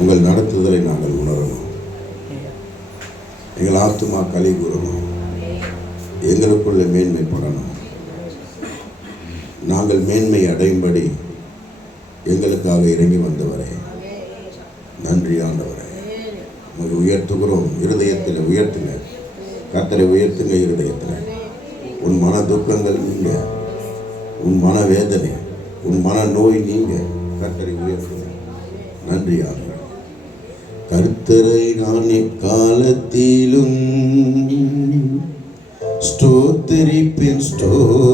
உங்கள் நடத்துதலை நாங்கள் உணரணும். எங்கள் ஆத்துமா களி கூறணும். எங்களுக்குள்ள மேன்மைப்படணும். நாங்கள் மேன்மை அடையும்படி எங்களுக்காக இறங்கி வந்தவரே, நன்றி ஆண்டவரே. உங்களை உயர்த்துகிறோம். இருதயத்தில் உயர்த்துங்க. கர்த்தரை உயர்த்துங்க. இருதயத்தில் உன் மன துக்கங்கள் நீங்க, உன் மன வேதனை, உன் மன நோய் நீங்க. கர்த்தரை உயர்த்துங்க. நன்றி ஆண்டவரே. கர்த்தரை நான் எக்காலத்திலும் ஸ்தோத்தரிப்பேன், ஸ்தோத்தரிப்பேன்.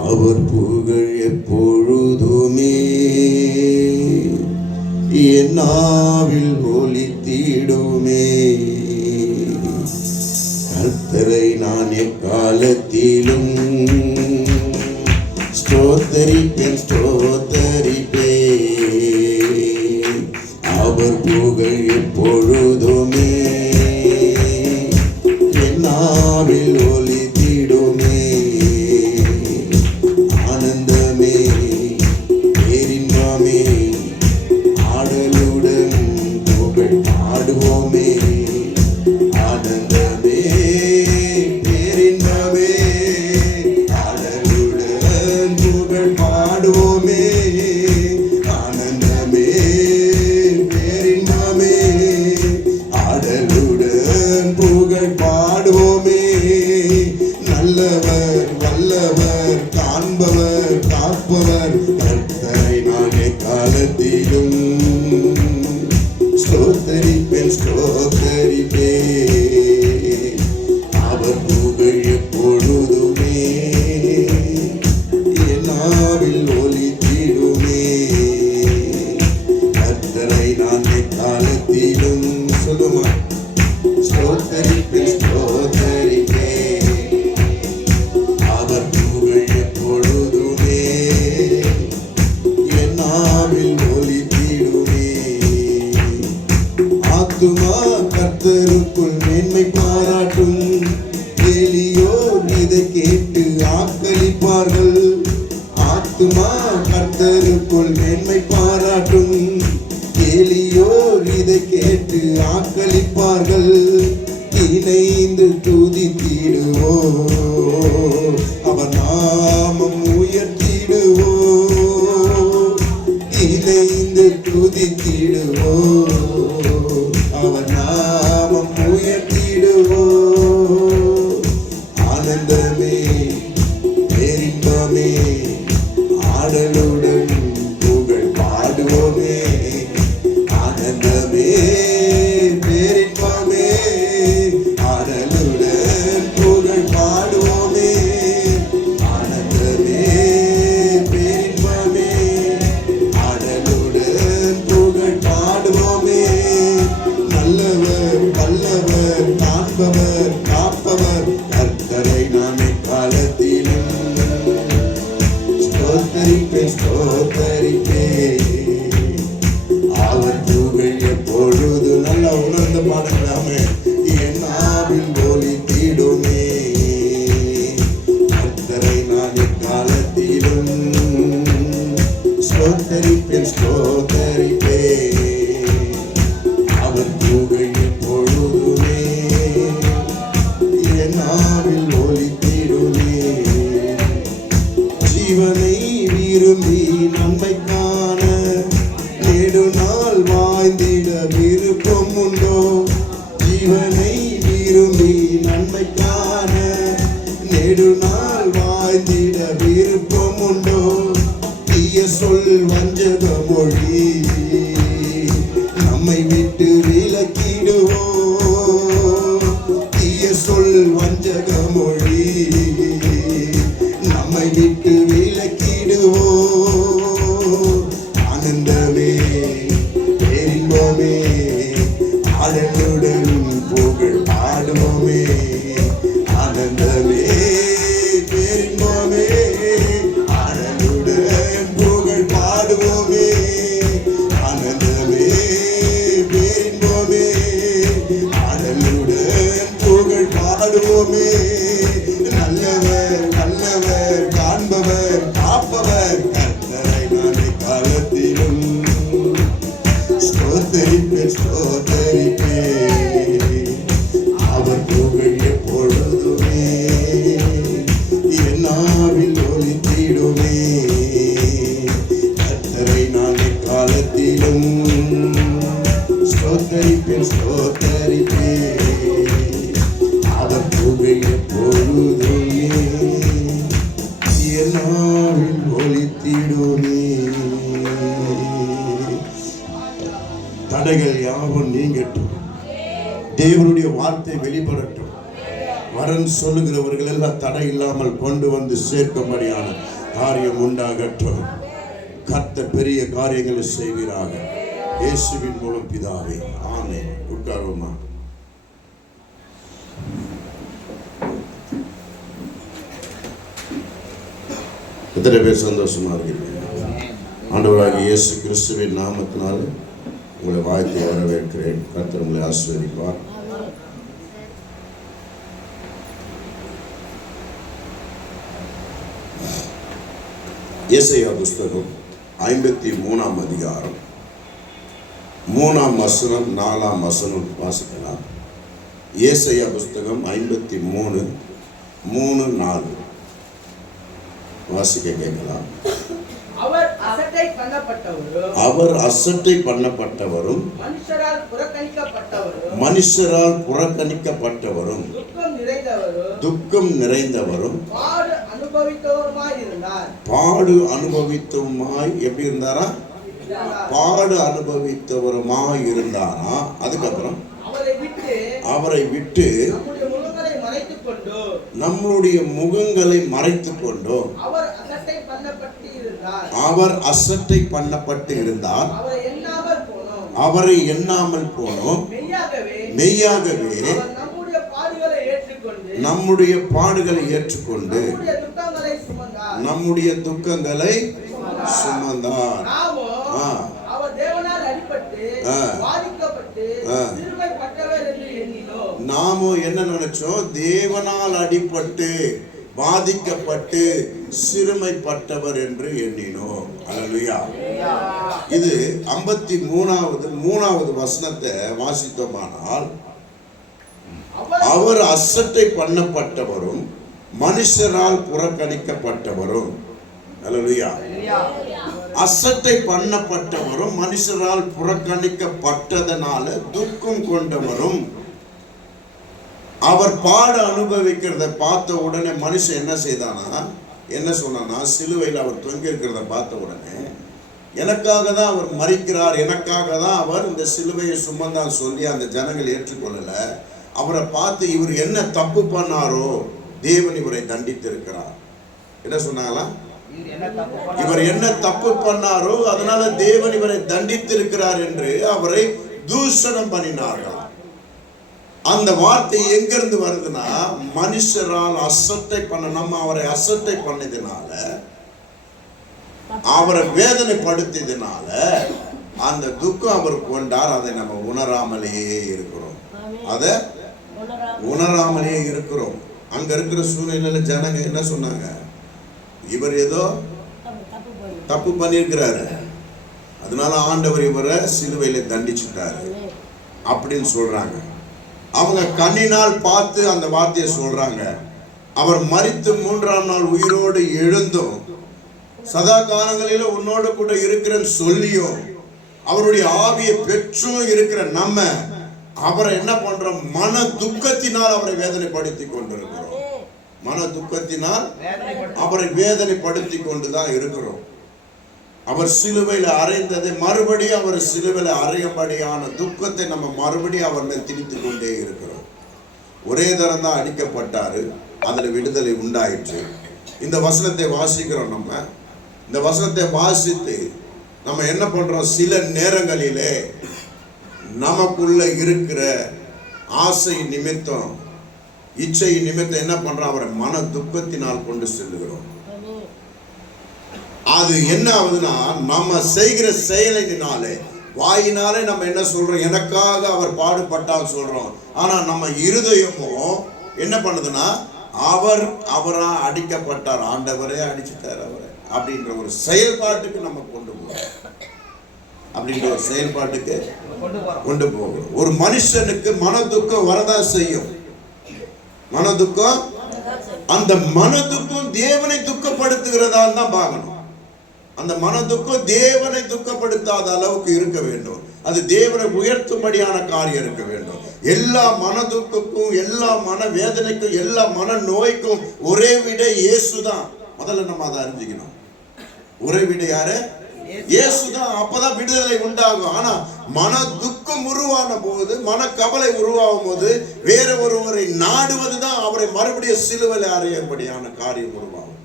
அவர் புகழ் எப்பொழுதுமே என் நாவில் ஒலித்திடுமே. கர்த்தரை நான் எக்காலத்திலும் ஸ்தோத்தரிப்பேன், ஸ்தோத்தரிப்பேன். அவர் புகழ் எப்பொழுதுமே என் நாவில் ஒலித்திடுமே. ஆனந்தமே, பேரின்பமே, ஆடலுடன் புகழ் பாடுவோமே. ஆனந்தமே, பேரின்பமே, ஆடலுடன் புகழ் பாடுவோமே. ஆனந்தமே, பேரின்பமே, ஆடலுடன் புகழ் பாடுவோமே. நல்லவர், வல்லவர், காண்பவர், காப்பவர், கர்த்தரை நான் எக்காலத்திலும் ஸ்தோத்தரிப்பேன், ஸ்தோத்தரிப்பேன். அவர் புகழ் எப்பொழுதுமே என் நாவில் ஒலித்திடுமே. கர்த்தரை நான் எக்காலத்திலும் சொல்லுமா ஸ்தோத்தரிப்பேன், ஸ்தோத்தரிப்பேன். அவர் புகழ் எப்பொழுதுமே என் நாவில் ஒலித்திடுமே. ஆத்துமா கர்த்தருக்குள் மேன்மை பாராட்டும். எளியோர் இதை கேட்டு ஆக்களிப்பார்கள். ஆத்துமா கர்த்தருக்குள் மேன்மை பாராட்டும். எளியோர் இதை கேட்டு ஆக்களிப்பார்கள். இணைந்து துதித்திடுவோம், அவர் நாமம் உயர்த்திடுவோம். இணைந்து துதித்திடுவோம், அவர் நாமம் உயர்த்திடுவோம். ஆனந்தமே, பேரின்பமே, ஆடலுடன் புகழ் பாடுவோமே. ஆனந்தமே, பேரின்பமே, ஆடலுடன் புகழ் பாடுவோமே. ஆனந்தமே, பேரின்பமே, ஆடலுடன் புகழ் பாடுவோமே. நல்லவர், வல்லவர், காண்பவர், காப்பவர், கர்த்தரை நான் எக்காலத்திலும் ஸ்தோத்தரிப்பேன், ஸ்தோத்தரிப்பேன். அவர் புகழ் எப்பொழுது நல்லா உணர்ந்து பாடலாமே. என் நாவில் ஒலித்திடுமே. கர்த்தரை நான் எக்காலத்திலும் ஸ்தோத்தரிப்பேன், ஸ்தோத்தரிப்பேன். அவர் புகழ் எப்பொழுதுமே என் நாவில் ஒலித்திடுமே. ஜீவனை விரும்பி நன்மை காண நெடுநாள் வாழ்ந்திட விருப்பம் உண்டோ? ஜீவனை விரும்பி நன்மை காண நெடுநாள் வாழ்ந்திட விருப்பம் உண்டோ? தீய சொல் வஞ்சக மொழி நம்மை விட்டு விலக்கிடுவோம். தீய சொல் வஞ்சக மொழி நம்மை விட்டு விலக்கிடுவோம். ஆனந்தமே, பேரின்பமே, ஆடலுடன் புகழ் பாடுவோமே. ஆனந்தமே, பேரின்பமே, ஆடலுடன் புகழ் பாடுவோமே. ஆனந்தமே, பேரின்பமே, காலத்திலும் ஸ்தோத்தரிப்பேன் ஸ்தோத்தரிப்பேன். அவர் புகழ் எப்பொழுதுமே என் நாவில் ஒலித்திடுமே. கர்த்தரை நான் எக்காலத்திலும் ஸ்தோத்தரிப்பேன் ஸ்தோத்தரிப்பேன். அவர் புகழ் எப்பொழுதுமே என் நாவில் ஒலித்திடுமே. தடைகள் யாவும் நீங்கட்டும். தேவனுடைய வார்த்தை வெளிப்படட்டும். வரன் சொல்லுகிறவர்கள் எல்லாம் தடை இல்லாமல் கொண்டு வந்து சேர்க்கும்படியான காரியம் உண்டாகட்டும். கர்த்தர் பெரிய காரியங்களை செய்வீராக. இயேசுவின் மூலம் பிதாவே, ஆமென். உட்காருமா. எத்தனை பேர் சந்தோஷமா இருக்கிறீங்க? ஆண்டவராகிய இயேசு கிறிஸ்துவின் நாமத்தினாலே உங்களை வாழ்த்தி வரவேற்கிறேன். கர்த்தர் உங்களை ஆசீர்வதிப்பார். ஏசாயா புஸ்தகம் 53ஆம் அதிகாரம் 3ஆம் வசனம் 4ஆம் வசனம் வாசிக்கலாம். ஏசாயா புஸ்தகம் 53 3 4 வாசிக்க கேட்கலாம். அவர் அசட்டை பண்ணப்பட்டவரும் மனுஷரால் புறக்கணிக்கப்பட்டவரும் துக்கம் நிறைந்தவரும் பாடு அனுபவித்தவருமாய் எப்படி இருந்தாரா? பாடு அனுபவித்தவருமாய் இருந்தாரா? அதுக்கப்புறம் அவரை விட்டு நம்முடைய முகங்களை மறைத்துக் கொண்டோம். அவர் அசட்டை பண்ணப்பட்டு இருந்தார். அவரை எண்ணாமல் போனோம். மெய்யாகவே நம்முடைய பாடுகளை ஏற்றுக்கொண்டு நம்முடைய துக்கங்களை சுமந்தார். நாமும் என்ன நினைச்சோம்? தேவனால் அடிபட்டு பாதிக்கப்பட்டு சிறுமைப்பட்டவர் என்று எண்ணினோம். அல்லேலூயா. இது 53வது வசனத்தை வாசித்தோமானால், அவர் அசட்டை பண்ணப்பட்டவரும் மனுஷரால் புறக்கணிக்கப்பட்டவரும். அல்லேலூயா. அசட்டை பண்ணப்பட்டவரும் மனுஷரால் புறக்கணிக்கப்பட்டதனால துக்கம் கொண்டவரும். அவர் பாட அனுபவிக்கிறத பார்த்த உடனே மனுஷன் என்ன செய்தானா, என்ன சொன்னானா, சிலுவையில் அவர் தொங்கி இருக்கிறத பார்த்த உடனே எனக்காக தான் அவர் மரிக்கிறார், எனக்காக தான் அவர் இந்த சிலுவையை சுமந்தால் சொல்லி அந்த ஜனங்கள் ஏற்றுக்கொள்ளல. அவரை பார்த்து இவர் என்ன தப்பு பண்ணாரோ தேவன் இவரை தண்டித்திருக்கிறார். என்ன சொன்னாங்களா? இவர் என்ன தப்பு பண்ணாரோ அதனால தேவன் இவரை தண்டித்திருக்கிறார் என்று அவரை தூஷணம் பண்ணினார்கள். அந்த வார்த்தை எங்கிருந்து வருதுன்னா, மனுஷரால் அசட்டை பண்ண, நம்ம அவரை அசட்டை பண்ணதுனால, அவரை வேதனைப்படுத்தியதுனால அந்த துக்கம் அவர் கொண்டார். அதை நம்ம உணராமலேயே இருக்கிறோம். அதை உணராமலே இருக்கிறோம். அங்க இருக்கிற சூழ்நிலையில ஜனங்க என்ன சொன்னாங்க? இவர் ஏதோ தப்பு பண்ணியிருக்கிறாரு, அதனால ஆண்டவர் இவரை சிலுவையில தண்டிச்சுட்டாரு அப்படின்னு சொல்றாங்க. அவங்க கண்ணினால் பார்த்து அந்த வார்த்தையை சொல்றாங்க. அவர் மரித்து 3ஆம் நாள் உயிரோடு எழுந்தும் சதா காலங்களில உன்னோட கூட இருக்கிறேன்னு சொல்லியும் அவருடைய ஆவியை பெற்றும் இருக்கிற நம்ம அவரை என்ன பண்றோம்? மன துக்கத்தினால் அவரை வேதனைப்படுத்தி கொண்டிருக்கிறோம். மன துக்கத்தினால் அவரை வேதனைப்படுத்தி கொண்டுதான் இருக்கிறோம். அவர் சிலுவையில் அறைந்ததை மறுபடியும் அவர் சிலுவையில் அறையபடியான துக்கத்தை நம்ம மறுபடியும் அவர் மேல் திணித்து கொண்டே இருக்கிறோம். ஒரே தரம் தான் அடிக்கப்பட்டாரு, அதுல விடுதலை உண்டாயிற்று. இந்த வசனத்தை வாசிக்கிறோம். நம்ம இந்த வசனத்தை வாசித்து நம்ம என்ன பண்றோம்? சில நேரங்களிலே நமக்குள்ள இருக்கிற ஆசை நிமித்தம், இச்சை நிமித்தம் என்ன பண்றோம்? அவரை மன துக்கத்தினால் கொண்டு செல்லுகிறோம். அது என்ன ஆகுதுன்னா, நம்ம செய்கிற செயலினாலே, வாயினாலே நம்ம என்ன சொல்றோம்? எனக்காக அவர் பாடுபட்டால் சொல்றோம். ஆனா நம்ம இருதயமோ என்ன பண்ணுதுன்னா, அவரா அடிக்கப்பட்டார், ஆண்டவரே அடிச்சுட்டார் அவரை அப்படின்ற ஒரு செயல்பாட்டுக்கு நம்ம கொண்டு போறோம். அப்படின்ற ஒரு செயல்பாட்டுக்கு கொண்டு போகிறோம். ஒரு மனுஷனுக்கு மன துக்கம் வரதான் செய்யும். மன துக்கம், அந்த மன துக்கம் தேவனை துக்கப்படுத்துகிறதா தான் பார்க்கணும். அந்த மன துக்கம் தேவனை துக்கப்படுத்தாத அளவுக்கு இருக்க வேண்டும். அது தேவனை உயர்த்தும்படியான காரியம் இருக்க வேண்டும். எல்லா மன துக்கக்கும், எல்லா மன வேதனைக்கும், எல்லா மன நோய்க்கும் ஒரே விட இயேசுதான். முதல்ல நம்ம அதை அறிஞ்சிக்கணும். ஒரே விட யாரு? இயேசுதான். அப்பதான் விடுதலை உண்டாகும். ஆனா மன துக்கம் உருவான போது, மன கவலை உருவாகும் போது வேற ஒருவரை நாடுவதுதான் அவரை மறுபடியும் சிலுவையில் அறையும்படியான காரியம் உருவாகும்.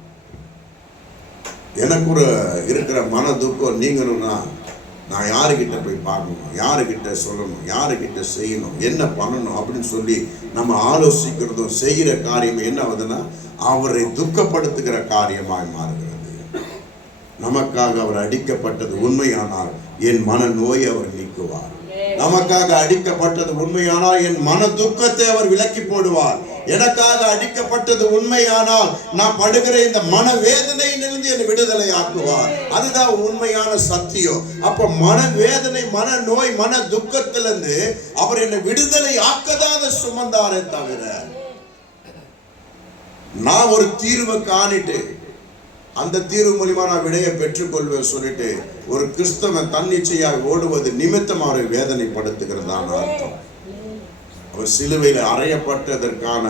எனக்கு ஒரு இருக்கிற மன துக்கம் நீங்கணும்னா நான் யாருக்கிட்ட போய் பார்க்கணும், யாருக்கிட்ட சொல்லணும், யாருக்கிட்ட செய்யணும், என்ன பண்ணணும் அப்படின்னு சொல்லி நம்ம ஆலோசிக்கிறதும் செய்கிற காரியம் என்ன ஆகுதுன்னா அவரை துக்கப்படுத்துகிற காரியமாய் மாறுகிறது. நமக்காக அவர் அடிக்கப்பட்டது உண்மையானால் என் மன நோயை அவர் நீக்குவார். நமக்காக அடிக்கப்பட்டது உண்மையானால் என் மன துக்கத்தை அவர் விலக்கி போடுவார். எனக்காக அடிக்கப்பட்டது உண்மையானால் நான் படுகிற இந்த மன வேதனையிலிருந்து என்னை விடுதலை ஆக்குவார். அதுதான் உண்மையான சத்தியம். அப்ப மன வேதனை, மன நோய், மன துக்கத்திலிருந்து அவர் என்னை விடுதலை ஆக்கதான் சுமந்தாரே தவிர நான் ஒரு தீர்வை காணிட்டு அந்த தீர்வு மூலியமா நான் விடையை பெற்றுக்கொள்வேன் சொல்லிட்டு ஒரு கிறிஸ்தவன் தன்னிச்சையாக ஓடுவது நிமித்தம் அவரை வேதனைப்படுத்துகிறதான அர்த்தம். அவர் சிலுவையில் அறையப்பட்டதற்கான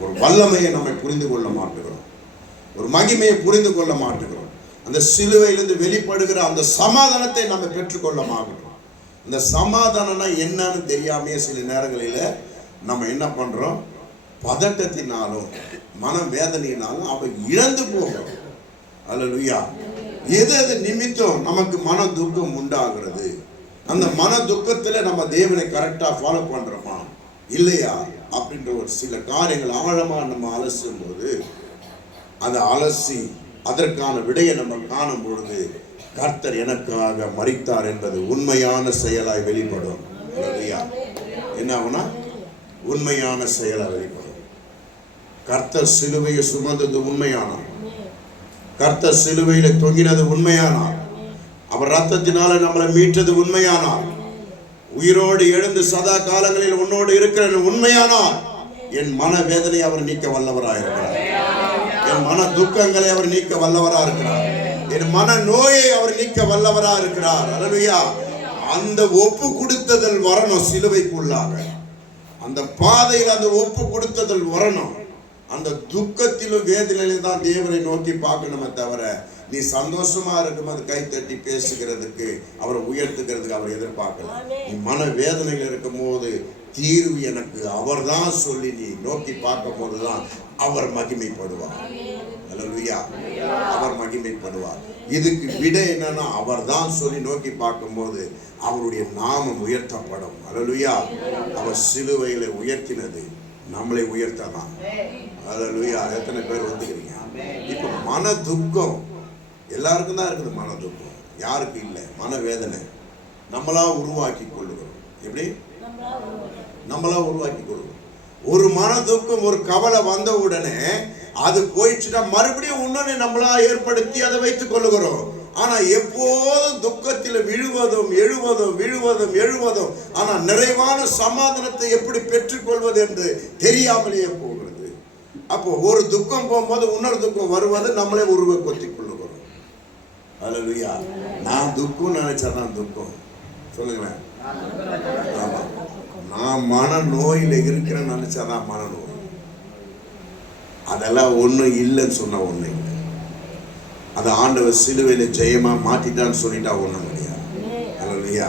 ஒரு வல்லமையை நம்ம புரிந்து கொள்ள மாட்டேங்கிறோம், ஒரு மகிமையை புரிந்து கொள்ள மாட்டேங்கிறோம். அந்த சிலுவையிலிருந்து வெளிப்படுகிற அந்த சமாதானத்தை நம்ம பெற்றுக்கொள்ள மாட்டோம். இந்த சமாதானம்னா என்னன்னு தெரியாமையே சில நேரங்களில் நம்ம என்ன பண்றோம், பதட்டத்தினாலும் மன வேதனையினாலும் அவர் இழந்து போகிறோம். அல்லேலூயா. எது நிமித்தம் நமக்கு மன துக்கம் உண்டாகிறது? அந்த மன துக்கத்துல நம்ம தேவனை கரெக்டா ஃபாலோ பண்றோமா இல்லையா அப்படின்ற ஒரு சில காரியங்கள் ஆழமா நம்ம அலசும் போது, அதை அலசி அதற்கான விடையை நம்ம காணும் பொழுது கர்த்தர் எனக்காக மரித்தார் என்பது உண்மையான செயலாய் வெளிப்படும். அல்லேலூயா. என்ன ஆகும்னா உண்மையான செயலாய் வெளிப்படும். கர்த்தர் சிலுவையை சுமந்தது உண்மையானார், கர்த்தர் சிலுவையில தொங்கினது உண்மையானார், அவர் ரத்தத்தினால நம்மளை மீட்டது உண்மையானார், உயிரோடு எழுந்து சதா காலங்களில் உன்னோடு இருக்கிற உண்மையானார், என் மன வேதனை அவர் நீக்க வல்லவராயிருக்கிறார். என் மன துக்கங்களை அவர் நீக்க வல்லவரா இருக்கிறார். என் மன நோயை அவர் நீக்க வல்லவரா இருக்கிறார். அல்லேலூயா. அந்த ஒப்பு கொடுத்ததல் வரணும். சிலுவைக்குள்ளாக அந்த பாதையில் அந்த ஒப்பு கொடுத்ததல் வரணும். அந்த துக்கத்திலும் வேதனையிலும் தான் தேவனை நோக்கி பார்க்கணுமே தவிர நீ சந்தோஷமா இருக்கும்போது கை தட்டி பேசுகிறதுக்கு, அவரை உயர்த்துக்கிறதுக்கு அவர் எதிர்பார்க்கல. நீ மன வேதனைகள் இருக்கும் போது தீர்வு எனக்கு அவர் தான் சொல்லி நீ நோக்கி பார்க்கும் போதுதான் அவர் மகிமைப்படுவார். அல்லேலூயா. அவர் மகிமைப்படுவார். இதுக்கு விட என்னன்னா அவர் தான் சொல்லி நோக்கி பார்க்கும் போது அவருடைய நாமம் உயர்த்தப்படும். அல்லேலூயா. அவர் சிலுவையில உயர்த்தினது நம்மளை உயர்த்தலாம். அல்லேலூயா. எத்தனை பேர் ஒத்துக்கிறீங்க? இப்ப மன துக்கம் எல்லாருக்கும் தான் இருக்குது. மன துக்கம் யாருக்கு இல்லை? மன வேதனை நம்மளா உருவாக்கி கொள்ளுகிறோம். எப்படி? நம்மளா உருவாக்கி கொள்ளுகிறோம். ஒரு மன துக்கம், ஒரு கவலை வந்த உடனே அது போயிடுச்சுன்னா மறுபடியும் இன்னொன்னு நம்மளா ஏற்படுத்தி அதை வைத்துக் கொள்ளுகிறோம். ஆனா எப்போதும் துக்கத்தில் விழுவதும் எழுவதும் விழுவதும் எழுவதும், ஆனா நிறைவான சமாதானத்தை எப்படி பெற்றுக்கொள்வது என்று தெரியாமலேயே போகிறது. அப்போ ஒரு துக்கம் போகும்போது இன்னொரு துக்கம் வருவது நம்மளே உருவ கொத்திக் கொள்ளுகிறோம். அல்லேலூயா. நான் துக்கம் நினைச்சாதான் துக்கம். சொல்லுங்களேன். ஆமா, நான் மன நோயில இருக்கிறேன்னு நினைச்சாதான் மனநோய். அதெல்லாம் ஒண்ணும் இல்லைன்னு சொன்னா ஒண்ணு இல்லை. அதை ஆண்டவர் சிலுவையில ஜெயமா மாத்திட்டான்னு சொல்லிட்டா ஒண்ணும் முடியாது. அல்லேலூயா.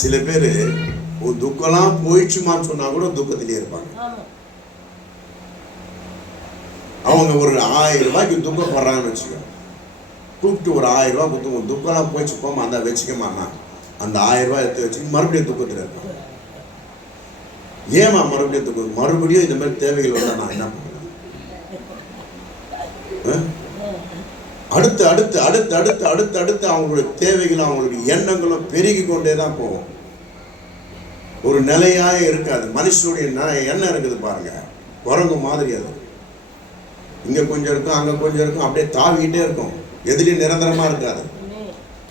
சில பேரு ஒரு துக்கம்லாம் போயிடுச்சுமான்னு சொன்னா கூட துக்கத்திலே இருப்பாங்க. அவங்க ஒரு 1000 ரூபாய்க்கு துக்கப்படுறாங்கன்னு வச்சுக்கோ, கூப்பிட்டு ஒரு 1000 ரூபாய் கொடுத்து துக்கம்லாம் போயிடுச்சு போமா அந்த வச்சுக்கமாண்ணா, அந்த 1000 ரூபாய் எடுத்து வச்சு மறுபடியும் துக்கத்தில் இருப்பாங்க. ஏமா மறுபடியும் துக்கம்? மறுபடியும் இந்த மாதிரி தேவைகள் வந்தா நான் என்ன பண்ணுறேன்? அடுத்து அடுத்து அடுத்து அடுத்து அடுத்து அடுத்து அவங்களுடைய தேவைகளும் அவங்களுடைய எண்ணங்களும் பெருகி கொண்டே தான் போகும். ஒரு நிலையாக இருக்காது. மனுஷனுடைய எண்ணம் இருக்குது பாருங்க, குரங்கு மாதிரி. அது இங்க கொஞ்சம் இருக்கும், அங்க கொஞ்சம் இருக்கும், அப்படியே தாவிக்கிட்டே இருக்கும். எதுலையும் நிரந்தரமா இருக்காது.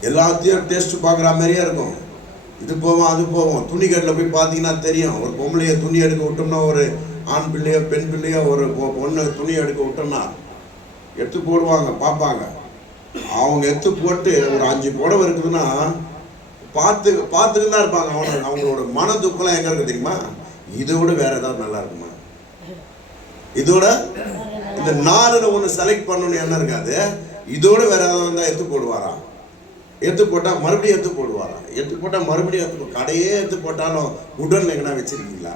எல்லாத்தையும் டெஸ்ட் பார்க்குற மாதிரியே இருக்கும். இது போவோம் அது போவோம். துணி கடையில் போய் பார்த்தீங்கன்னா தெரியும். ஒரு பொம்பளைய துணி எடுக்க விட்டோம்னா, ஒரு ஆண் பிள்ளையோ பெண் பிள்ளையோ ஒரு பொண்ணு துணி எடுக்க விட்டோம்னா எடுத்து போடுவாங்க, பார்ப்பாங்க. அவங்க எடுத்து போட்டு ஒரு 5 புடவை இருக்குதுன்னா பார்த்துட்டு தான் இருப்பாங்க. அவங்களோட மன துக்கம்லாம் எங்கே இருக்குது தெரியுமா? இதோட வேற ஏதாவது நல்லா இருக்குமா, இதோட இந்த 4ல் ஒன்று செலக்ட் பண்ணணும்னு என்ன இருக்காது, இதோட வேற ஏதாவது வந்தால் எடுத்து போடுவாரா? எடுத்து போட்டால் மறுபடியும் எடுத்து போடுவாரா? எடுத்து போட்டால் மறுபடியும் எடுத்து கடையே எடுத்து போட்டாலும் உடல் எங்கன்னா வச்சிருக்கீங்களா?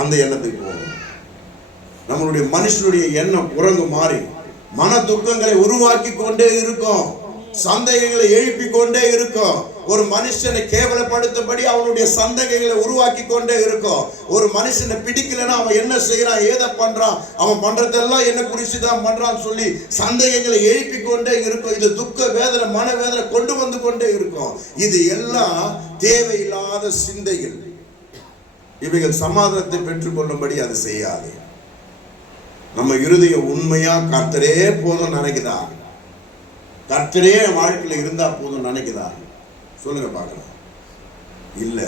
அந்த எண்ணத்துக்கு போகணும். நம்மளுடைய மனுஷனுடைய எண்ணம் குரங்கு மாறி மன துக்கங்களை உருவாக்கி கொண்டே இருக்கும், சந்தேகங்களை எழுப்பி கொண்டே இருக்கும். ஒரு மனுஷனை கேவலப்படுத்தபடி அவனுடைய சந்தேகங்களை உருவாக்கி கொண்டே இருக்கும். ஒரு மனுஷனை பிடிக்கலன்னா அவன் என்ன செய்யறான், ஏதை பண்றான், அவன் பண்றதெல்லாம் என்ன குறிச்சு தான் பண்றான்னு சொல்லி சந்தேகங்களை எழுப்பி கொண்டே இருக்கும். இது துக்க வேதனை, மனவேதனை கொண்டு வந்து கொண்டே இருக்கும். இது எல்லாம் தேவையில்லாத சிந்தைகள். இவைகள் சமாதானத்தை பெற்றுக்கொள்ளும்படி அது செய்யாது. நம்ம இருதயம் உண்மையா கர்த்தரே போதும் நினைக்குதா? கர்த்தரே வாழ்க்கையில இருந்தா போதும் நினைக்குதா? சொல்லுங்க பார்க்கலாம். இல்ல,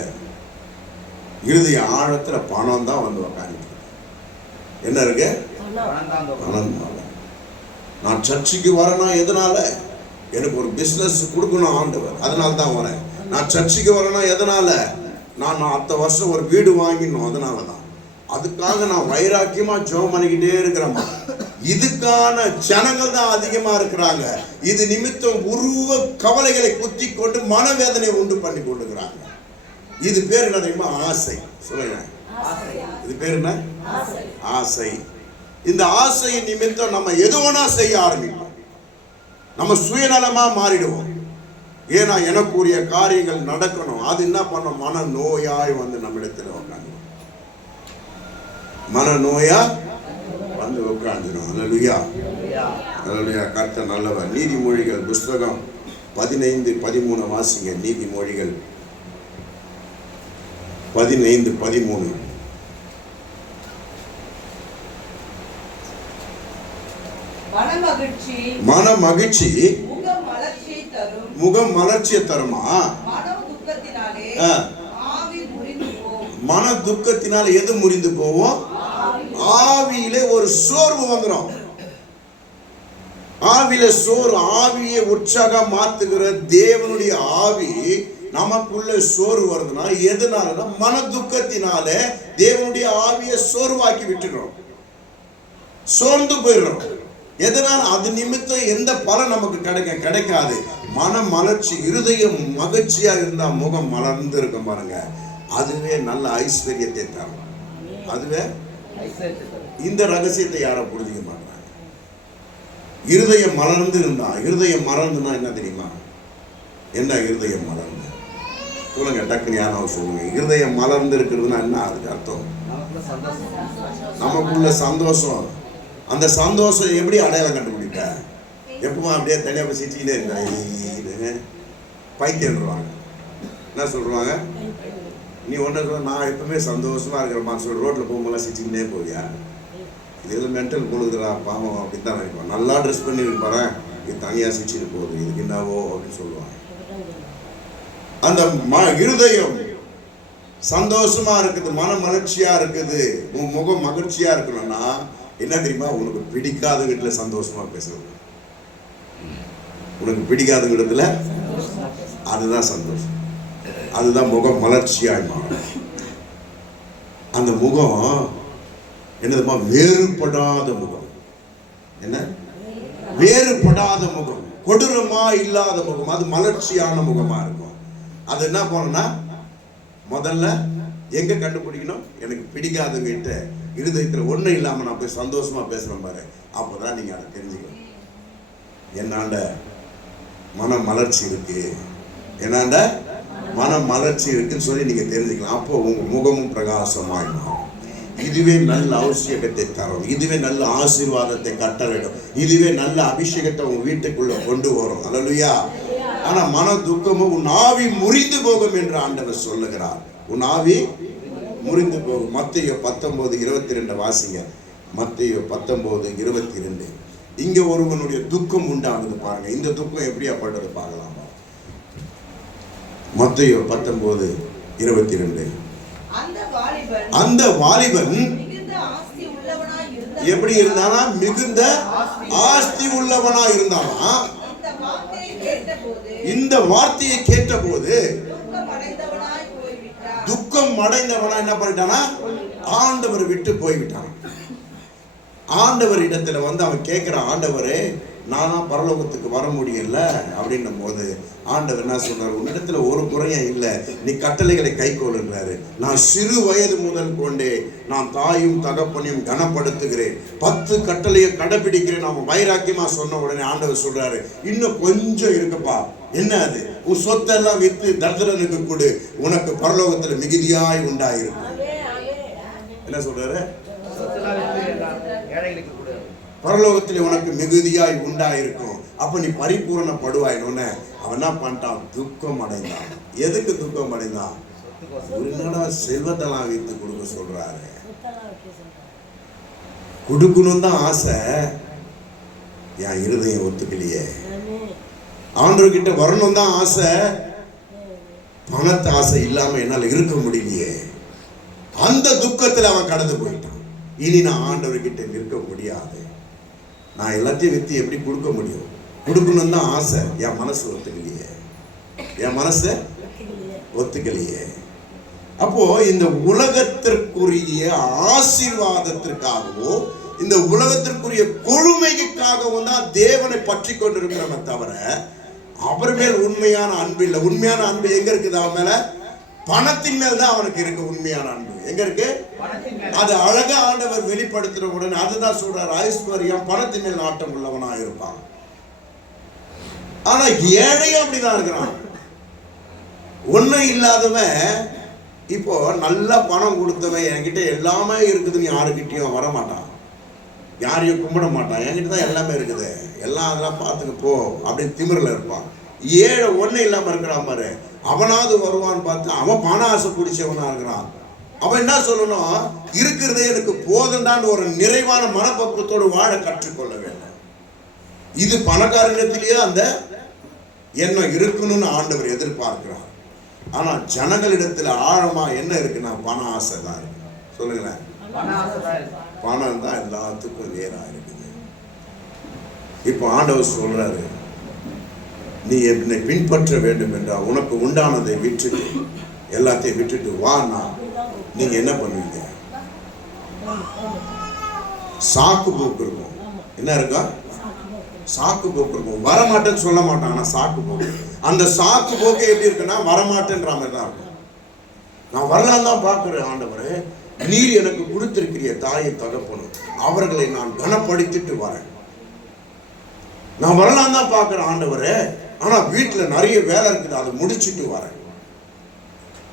இருதய ஆழத்துல பணம் தான் வந்து உக்காந்து. என்ன இருக்கு? பணம். நான் சர்ச்சுக்கு வரேன்னா எதனால? எனக்கு ஒரு பிசினஸ் கொடுக்கணும் ஆண்டவர், அதனால தான் வரேன். நான் சர்ச்சுக்கு வரேன்னா எதனால? நான் அடுத்த வருஷம் ஒரு வீடு வாங்கிடணும், அதனால தான். அதுக்காக நான் வைராக்கியமா ஜெபம் பண்ணிக்கிட்டே இருக்கிறேம்மா. இதுக்கான ஜனங்கள் தான் அதிகமா இருக்கிறாங்க. இது நிமித்தம் உருவ கவலைகளை குத்தி கொண்டு மனவேதனை உண்டு பண்ணி கொண்டுக்கிறாங்க. இது பேர் என்ன தெரியுமா? ஆசை. சொல்லுங்க, இது பேர் என்ன? ஆசை. இந்த ஆசை நிமித்தம் நம்ம எதுவனா செய்ய ஆரம்பிப்போம். நம்ம சுயநலமா மாறிடுவோம். ஏன்னா எனக்குரிய காரியங்கள் நடக்கணும். அது என்ன பண்ண? மன நோயாய் வந்து நம்ம இடத்துல உட்காந்து, மன நோயா வந்து உட்காந்துடும். அல்லேலூயா, அல்லேலூயா. கர்த்தர் நல்லவர். நீதிமொழிகள் புஸ்தகம் 15:13 வாசிங்க. நீதிமொழிகள் 15:13. மன மகிழ்ச்சி முகம் மலர்ச்சியை தருமா? மன துக்கத்தினால எது முறிந்து போவோம்? ஆவியிலே ஒரு சோர்வு வந்துடும். ஆவியில சோர்வு, ஆவியை உற்சாகம் மாத்துகிற தேவனுடைய ஆவி நமக்குள்ள சோர்வு வருதுன்னா எதனால? மன துக்கத்தினால தேவனுடைய ஆவியை சோர்வாக்கி விட்டுறோம், சோர்ந்து போயிடுறோம். எதனால்? அது நிமித்தம் எந்த பலன் நமக்கு கிடைக்காது. மன மலர்ச்சி, இருதயம் மகிழ்ச்சியா இருந்தா முகம் மலர்ந்து இருக்க பாருங்க, அதுவே நல்ல ஐஸ்வர்யத்தை தரும். அதுவே இந்த ரகசியத்தை யாரும் புரிஞ்சுக்க மாட்டாங்க. இருதயம் மலர்ந்து இருந்தா, இருதயம் மலர்ந்துனா என்ன தெரியுமா? என்ன இருதயம் மலர்ந்து? சொல்லுங்க, டக்குன்னு யாராவது சொல்லுங்க. இருதயம் மலர்ந்து இருக்கிறதுனா என்ன? அதுக்கு அர்த்தம் நமக்குள்ள சந்தோஷம். அந்த சந்தோஷம் எப்படி அடையாளம் கண்டுபிடிக்க? எப்பவும் அப்படியே தனியாக பேசிட்டே இருந்தா பைத்தியன்றாங்க. என்ன சொல்றாங்க? நீ ஒன்றை சொல்ல, நான் எப்பவுமே சந்தோஷமா இருக்கிறேன் சொல்லி ரோட்ல போகும்போது சிரிச்சுக்கிட்டே போவியா? இது மென்டல் பொழுதுரா பாவம் அப்படின்னு தான் நினைப்பான். நல்லா ட்ரெஸ் பண்ணி இருப்பாரு, இது தனியாக சிரிச்சுட்டு போகுது, இதுக்கு என்னவோ அப்படின்னு சொல்லுவாங்க. அந்த இருதயம் சந்தோஷமா இருக்குது, மன மலர்ச்சியா இருக்குது, உன் முகம் மகிழ்ச்சியா இருக்கணும்னா என்ன தெரியுமா? உனக்கு பிடிக்காத வீட்டுல சந்தோஷமா பேசுறது. உனக்கு பிடிக்காத இடத்துல அதுதான் சந்தோஷம், அதுதான் முகம் மலர்ச்சியாய் மாறும். அந்த முகம் என்னதுமா? வேறுபடாத முகம். என்ன? வேறுபடாத முகம், கொடூரமா இல்லாத முகம், அது மலர்ச்சியான முகமா இருக்கும். அது என்ன பண்ணணும்னா முதல்ல எங்க கண்டுபிடிக்கணும்? எனக்கு பிடிக்காதவங்கிட்ட இருதயத்துல ஒன்றும் இல்லாம நான் போய் சந்தோஷமா பேசுறேன் பாரு, அப்பதான் நீங்க அதை தெரிஞ்சுக்கணும். என்னாண்ட மன மலர்ச்சி இருக்கு, என்னாண்ட மன மலர்ச்சி இருக்குன்னு சொல்லி நீங்க தெரிஞ்சுக்கலாம். அப்போ உங்க முகமும் பிரகாசமாய் மாறும். இதுவே நல்ல அவசியத்தை தரும், இதுவே நல்ல ஆசீர்வாதத்தை கட்டளையிடும், இதுவே நல்ல அபிஷேகத்தை உங்க வீட்டுக்குள்ள கொண்டு வரும். அல்லேலூயா. ஆனா மன துக்கமும் உன் ஆவி முறிந்து போகும் என்று ஆண்டவர் சொல்லுகிறார். உன் ஆவி முறிந்து போகும். மத்தேயு 19:22 வாசிங்க. மத்தேயு 19:22. இங்க ஒருவனுடைய துக்கம் உண்டாகுது பாருங்க. இந்த துக்கம் எப்படியா பண்றது பார்க்கலாம். மத்தேயு 19:22. அந்த வாலிபன் எப்படி இருந்தானா? மிகுந்த ஆஸ்தி உள்ளவனா இருந்தானா? இந்த வார்த்தையை கேட்டபோது துக்கம் அடைந்தவனா என்ன பண்ணிட்டானா? ஆண்டவர் விட்டு போய்விட்டான். ஆண்டவர் இடத்துல வந்து அவன் கேட்கிறான், ஆண்டவரே நானா பரலோகத்துக்கு வர முடியல அப்படின்னும் போது ஆண்டவர் என்ன சொல்றாரு? உன்னிடத்துல ஒரு குறையும் இல்லை, நீ கட்டளைகளை கைக்கொள்ளுன்றாரு. நான் சிறு வயது முதல் கொண்டே நான் தாயும் தகப்பனையும் கனப்படுத்துகிறேன், 10 கட்டளையை கடைபிடிக்கிறேன். அவன் வைராக்கியமா சொன்ன உடனே ஆண்டவர் சொல்றாரு, இன்னும் கொஞ்சம் இருக்குப்பா. என்ன அது? உன் சொத்தெல்லாம் வித்து தரித்திரனுக்கு கொடு, உனக்கு பரலோகத்துல மிகுதியாய் உண்டாயிருக்கும். என்ன சொல்றாரு? பரலோகத்தில் உனக்கு மிகுதியாய் உண்டாயிருக்கும். அப்ப நீ பரிபூரணப்படுவாயின்னு அவன் என்ன பண்ணிட்டான்? துக்கம் அடைந்தான். எதுக்கு துக்கம் அடைந்தான்? ஒரு செல்வத்தெல்லாம் வைத்து கொடுக்க சொல்றாரு. கொடுக்கணும் தான் ஆசை, என் இருதயம் ஒத்துக்கலையே. ஆண்டவர்கிட்ட வரணும் தான் ஆசை, பணத்தை ஆசை இல்லாம என்னால இருக்க முடியலையே. அந்த துக்கத்துல அவன் கடந்து போயிட்டான். இனி நான் ஆண்டவர்கிட்ட நிற்க முடியாது, நான் எல்லாத்தையும் வித்து எப்படி கொடுக்க முடியும்? கொடுக்கணும் தான் ஆசை, என் மனசு ஒத்துக்கலையே, என் மனசு ஒத்துக்கலையே. அப்போ இந்த உலகத்திற்குரிய ஆசீர்வாதத்திற்காகவும் இந்த உலகத்திற்குரிய கொழுமைக்காகவும் தான் தேவனை பற்றி கொண்டிருக்கிறோமே தவிர அவர் மேல் உண்மையான அன்பு இல்லை. உண்மையான அன்பு எங்க இருக்குது? அவன் மேல பணத்தின் மேல் தான் அவனுக்கு இருக்கு உண்மையான அன்பு. எங்க இருக்கு? அது அழகா ஆண்டவர் வெளிப்படுத்துற உடனே அதுதான் சொல்றாரு, ஐஸ்வர்யம் பணத்தின் மேல் நாட்டம் உள்ளவனா இருப்பான். ஆனா ஏழையும் அப்படிதான் இருக்கிறான். ஒன்னும் இல்லாதவன் இப்போ நல்லா பணம் கொடுத்தவன் என்கிட்ட எல்லாமே இருக்குதுன்னு யாருக்கிட்டையும் வரமாட்டான், யாரையும் கும்பிட மாட்டான். என்கிட்ட தான் எல்லாமே இருக்குது, எல்லாம் அதெல்லாம் பார்த்துக்க போ அப்படின்னு திமிரில் இருப்பான். ஏழை ஒன்றும் இல்லாமல் இருக்கிறான் பாரு, அவனாவது வருவான்னு பார்த்து அவன் பண ஆசை பிடிச்சவனா இருக்கிறான். அவன் என்ன சொல்லணும்? இருக்கிறதே எனக்கு போதும்தான் ஒரு நிறைவான மனப்பக்குவத்தோடு வாழ கற்றுக்கொள்ள வேண்டும். இது பணக்காரத்திலேயே அந்த எண்ணம் இருக்கணும்னு ஆண்டவர் எதிர்பார்க்கிறார். ஆனா ஜனங்களிடத்துல ஆழமா என்ன இருக்குன்னா பண ஆசை தான் இருக்கு. சொல்லுங்களேன், பணம் தான் எல்லாத்துக்கும் வேறா இருக்குது. இப்போ ஆண்டவர் சொல்றாரு, நீ என்னை பின்பற்ற வேண்டும் என்றால் உனக்கு உண்டானதை விட்டுட்டு எல்லாத்தையும் விட்டுட்டு வான்னா நீங்க என்ன பண்ணுவீங்க? சாக்கு போக்கு இருக்கும். என்ன இருக்கா? சாக்கு போக்கு இருக்கும். வரமாட்டேன்னு சொல்ல மாட்டான், ஆனா சாக்கு போக்கு. அந்த சாக்கு போக்கு எப்படி இருக்குன்னா வரமாட்டேன்ற மாதிரி தான் இருக்கும். நான் வரலாம் தான் பார்க்கிறேன், ஆண்டவரே நீர் எனக்கு கொடுத்திருக்கிற தாயை தகப்பனும் அவர்களை நான் கனப்படுத்திட்டு வரேன். நான் வரலாம் தான் பார்க்கிறேன் ஆண்டவரே, ஆனா வீட்டுல நிறைய வேலை இருக்குது, அதை முடிச்சுட்டு வரேன்.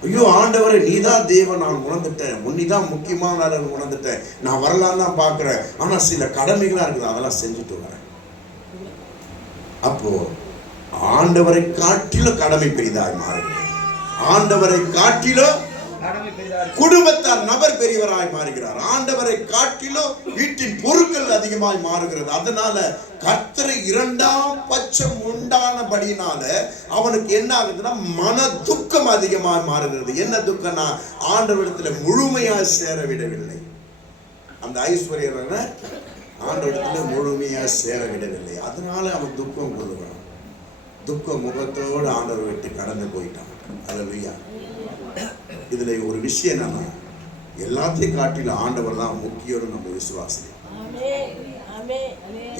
ஐயோ ஆண்டவரே நீதான் தேவன், நான் உணர்ந்துட்டேன், உன்னிதான் முக்கியமான உணர்ந்துட்டேன், நான் வரலாம் தான் பார்க்கிறேன், ஆனா சில கடமைகளா இருக்குது, அதெல்லாம் செஞ்சுட்டு வரேன். அப்போ ஆண்டவரை காட்டிலும் கடமை பெரிதாய் மாறுகிறேன். ஆண்டவரை காட்டிலும் குடும்பத்தார் நபர் பெரியவராய் மாறுகிறார். ஆண்டவரை காட்டிலும் வீட்டின் பொருட்கள் அதிகமாய் மாறுகிறது. அதனால கர்த்தரை 2ஆம் பட்சம் உண்டானபடினால அவனுக்கு என்ன ஆகுதுன்னா மன துக்கம் அதிகமாய் மாறுகிறது. என்ன துக்கம்னா ஆண்டவரிடத்துல முழுமையாய் சேர விடவில்லை. அந்த ஐஸ்வர்யனை ஆண்டவரிடத்துல முழுமையாய் சேர விடவில்லை. அதனால அவன் துக்கம் கொள்ளுகிறான். துக்க முகத்தோடு ஆண்டவர் விட்டு கடந்து போயிட்டான். அல்லேலூயா. இதுல ஒரு விஷயம் என்னன்னா எல்லாத்தையும் காட்டிலும் ஆண்டவர் தான் முக்கியம். நம்ம விசுவாசி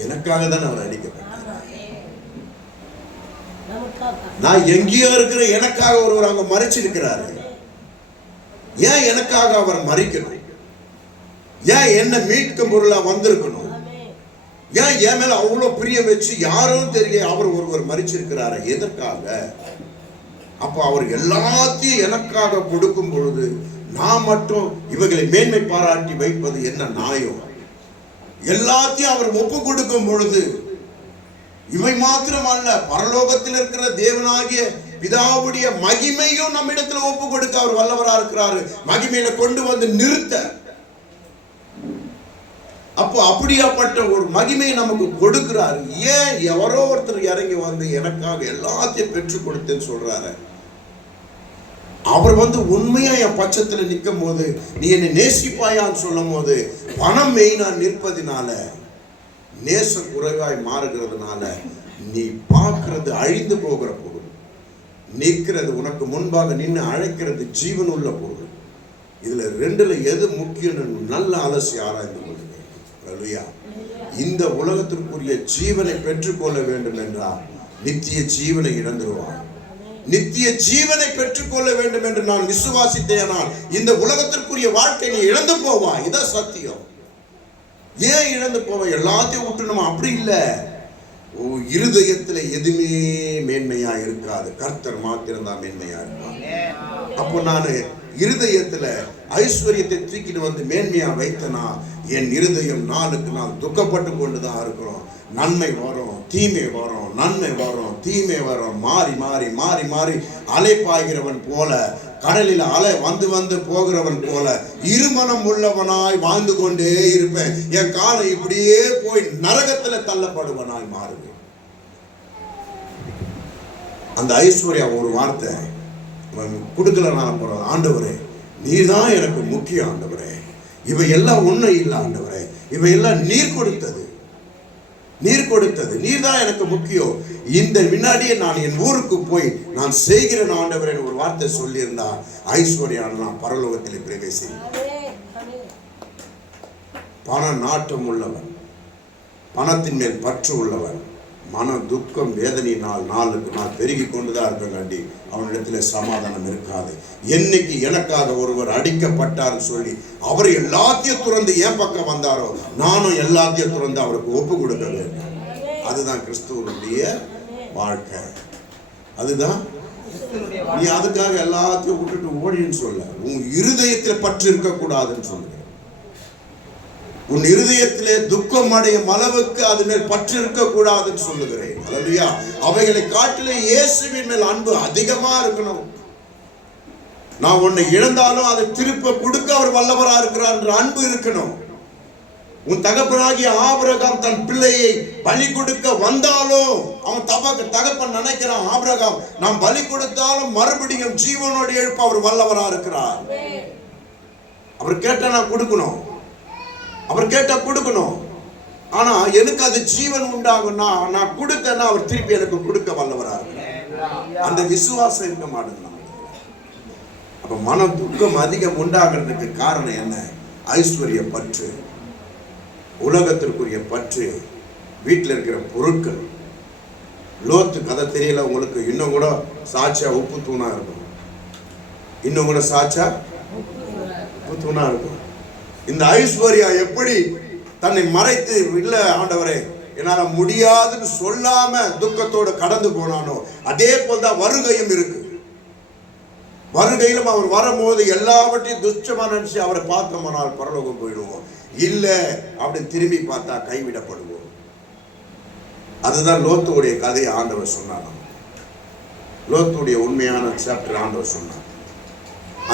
எனக்காக தான் அவர் அடிக்கப்பட்டார். நான் எங்கேயோ இருக்கிற எனக்காக ஒருவர் அங்க மறிச்சிருக்கிறாரு. ஏன் எனக்காக அவர் மறிக்கணும்? ஏன் என்ன மீட்கும் பொருளா வந்திருக்கணும்? ஏன் என் மேல அவ்வளவு பிரியம் வச்சு யாரும் தெரிய அவர் ஒருவர் மறிச்சிருக்கிறாரு? எதற்காக? அப்ப அவர் எல்லாத்தையும் எனக்காக கொடுக்கும் பொழுது நான் மட்டும் இவர்களை மேன்மை பாராட்டி வைப்பது என்ன நியாயம்? எல்லாத்தையும் அவர் ஒப்பு கொடுக்கும் பொழுது இவை மாத்திரமல்ல, பரலோகத்தில் இருக்கிற தேவனாகிய பிதாவுடைய மகிமையும் நம்மிடத்துல ஒப்பு கொடுக்க அவர் வல்லவரா இருக்கிறாரு. மகிமையில கொண்டு வந்து நிறுத்த. அப்போ அப்படியாப்பட்ட ஒரு மகிமையை நமக்கு கொடுக்கிறாரு. ஏன் எவரோ ஒருத்தர் இறங்கி வந்து எனக்காக எல்லாத்தையும் பெற்றுக் கொடுத்தேன்னு சொல்றாரு. அவர் உண்மையா என் பட்சத்துல நிற்கும் போது, நீ என்னை நேசிப்பாயான்னு சொல்லும் போது, பணம் மெயினா நிற்பதினால, நேச குறைவாய் மாறுகிறதுனால, நீ பார்க்கிறது அழிந்து போகிற பொருள், நிற்கிறது உனக்கு முன்பாக நின்று அழைக்கிறது ஜீவன் உள்ள பொருள். இதுல ரெண்டுல எது முக்கியம் நல்ல அலசி ஆராய்ந்து கொள்ளுங்க. இந்த உலகத்திற்குரிய ஜீவனை பெற்றுக்கொள்ள வேண்டும் என்றால் நித்திய ஜீவனை இழந்துருவான். நித்திய ஜீவனை பெற்றுக்கொள்ள வேண்டும் என்று நான் விசுவாசித்தேனால் இந்த உலகத்திற்குரிய வாழ்க்கை நீ இழந்து போவாய். இதான் சத்தியம். ஏன் இழந்து போவ? எல்லாத்தையும் விட்டுணுமா? அப்படி இல்லை. இருதயத்துல எதுவுமே மேன்மையா இருக்காது, கர்த்தர் மாத்திரம்தான் மேன்மையா இருப்பான். அப்போ நான் இருதயத்துல ஐஸ்வர்யத்தை தூக்கிட்டு மேன்மையா வைத்தனா என் இருதயம் நாளுக்கு நாள் துக்கப்பட்டு கொண்டுதான் இருக்கிறோம். நன்மை வரும், தீமை வரும், நன்மை வரும், தீமை வரும், மாறி மாறி மாறி மாறி அலைப்பாய்கிறவன் போல, கடலில் அலை வந்து போகிறவன் போல இருமனம் உள்ளவனாய் வாழ்ந்து கொண்டே இருப்பேன். என் காலம் இப்படியே போய் நரகத்துல தள்ளப்படுவனாய் மாறுவேன். அந்த ஐஸ்வர்யா ஒரு வார்த்தை கொடுக்கலனால போறது, ஆண்டவரே நீதான் எனக்கு முக்கியம் ஆண்டவரே, இவையெல்லாம் உண்மை இல்லை ஆண்டவரே, இவையெல்லாம் நீர் கொடுத்தது, நீர் தான் எனக்கு முக்கியம். இந்த முன்னாடியே நான் என் ஊருக்கு போய் நான் செய்கிறேன் ஆண்டவரே ஒரு வார்த்தை சொல்லியிருந்தா ஐஸ்வர்யான் பரலோகத்தில் பிரவேசி. பண நாட்டம் உள்ளவன், பணத்தின் மேல் பற்று உள்ளவன், மன துக்கம் வேதனையினால் நாளுக்கு நாள் பெருகி கொண்டுதான் இருக்கங்காண்டி அவனிடத்துல சமாதானம் இருக்காது. என்னைக்கு எனக்காக ஒருவர் அடிக்கப்பட்டார்னு சொல்லி அவர் எல்லாத்தையும் துறந்து என் பக்கம் வந்தாரோ நானும் எல்லாத்தையும் துறந்து அவருக்கு ஒப்பு கொடுக்க வேண்டும். அதுதான் கிறிஸ்துவனுடைய வாழ்க்கை. அதுதான். நீ அதுக்காக எல்லாத்தையும் விட்டுட்டு ஓடின்னு சொல்ல, உன் இருதயத்தில் பற்று இருக்க கூடாதுன்னு சொல்லுங்க. உன் இருதயத்திலே துக்கம் அடையும் அளவுக்கு அது மேல் பற்று இருக்க கூடாதுன்னு சொல்லுகிறேன். அல்லேலூயா. அவைகளை காட்டிலே இயேசுவின் மேல் அன்பு அதிகமா இருக்கணும். நான் உன்னை இழந்தாலும் அதை திருப்ப கொடுக்க அவர் வல்லவரா இருக்கிறார் என்ற அன்பு இருக்கணும். உன் தகப்பனாகிய ஆபிரகாம் தன் பிள்ளையை பலி கொடுக்க வந்தாலும் அவன் தகப்பன் நினைக்கிறான், ஆபிரகாம் நாம் பலி கொடுத்தாலும் மறுபடியும் ஜீவனோடு எழுப்ப அவர் வல்லவரா இருக்கிறார். அவர் கேட்டா நான் கொடுக்கணும், அவர் கேட்டா கொடுக்கணும். ஆனா எனக்கு அது ஜீவன் உண்டாகும்னா நான் கொடுத்தேன்னா அவர் திருப்பி எனக்கு கொடுக்க வல்லவரா இருக்கிறார். அந்த விசுவாசம் இருக்க மாட்டேங்குது. அப்ப மன துக்கம் அதிகம் உண்டாகிறதுக்கு காரணம் என்ன? ஐஸ்வர்ய பற்று, உலகத்திற்குரிய பற்று, வீட்டில் இருக்கிற பொருட்கள். லோத்து கதை தெரியல உங்களுக்கு? இன்னும் கூட சாட்சியா உப்பு தூணா இருக்கும். இன்னும் கூட சாட்சியா உப்பு தூணா இருக்கும். இந்த ஐஸ்வர்யா எப்படி தன்னை மறைத்து, இல்ல ஆண்டவரே என்னால முடியாதுன்னு சொல்லாம துக்கத்தோடு கடந்து போனானோ அதே போல்தான் வருகையும் இருக்கு. வருகையிலும் அவர் வரும்போது எல்லாவற்றையும் துச்சமா நினைச்சு அவரை பார்த்தோம்னால் பரலோகம் போயிடுவோம். இல்ல அப்படி திரும்பி பார்த்தா கைவிடப்படுவோம். அதுதான் லோத்துடைய கதையை ஆண்டவர் சொன்னார். லோத்துடைய உண்மையான சாப்டர் ஆண்டவர் சொன்னார்.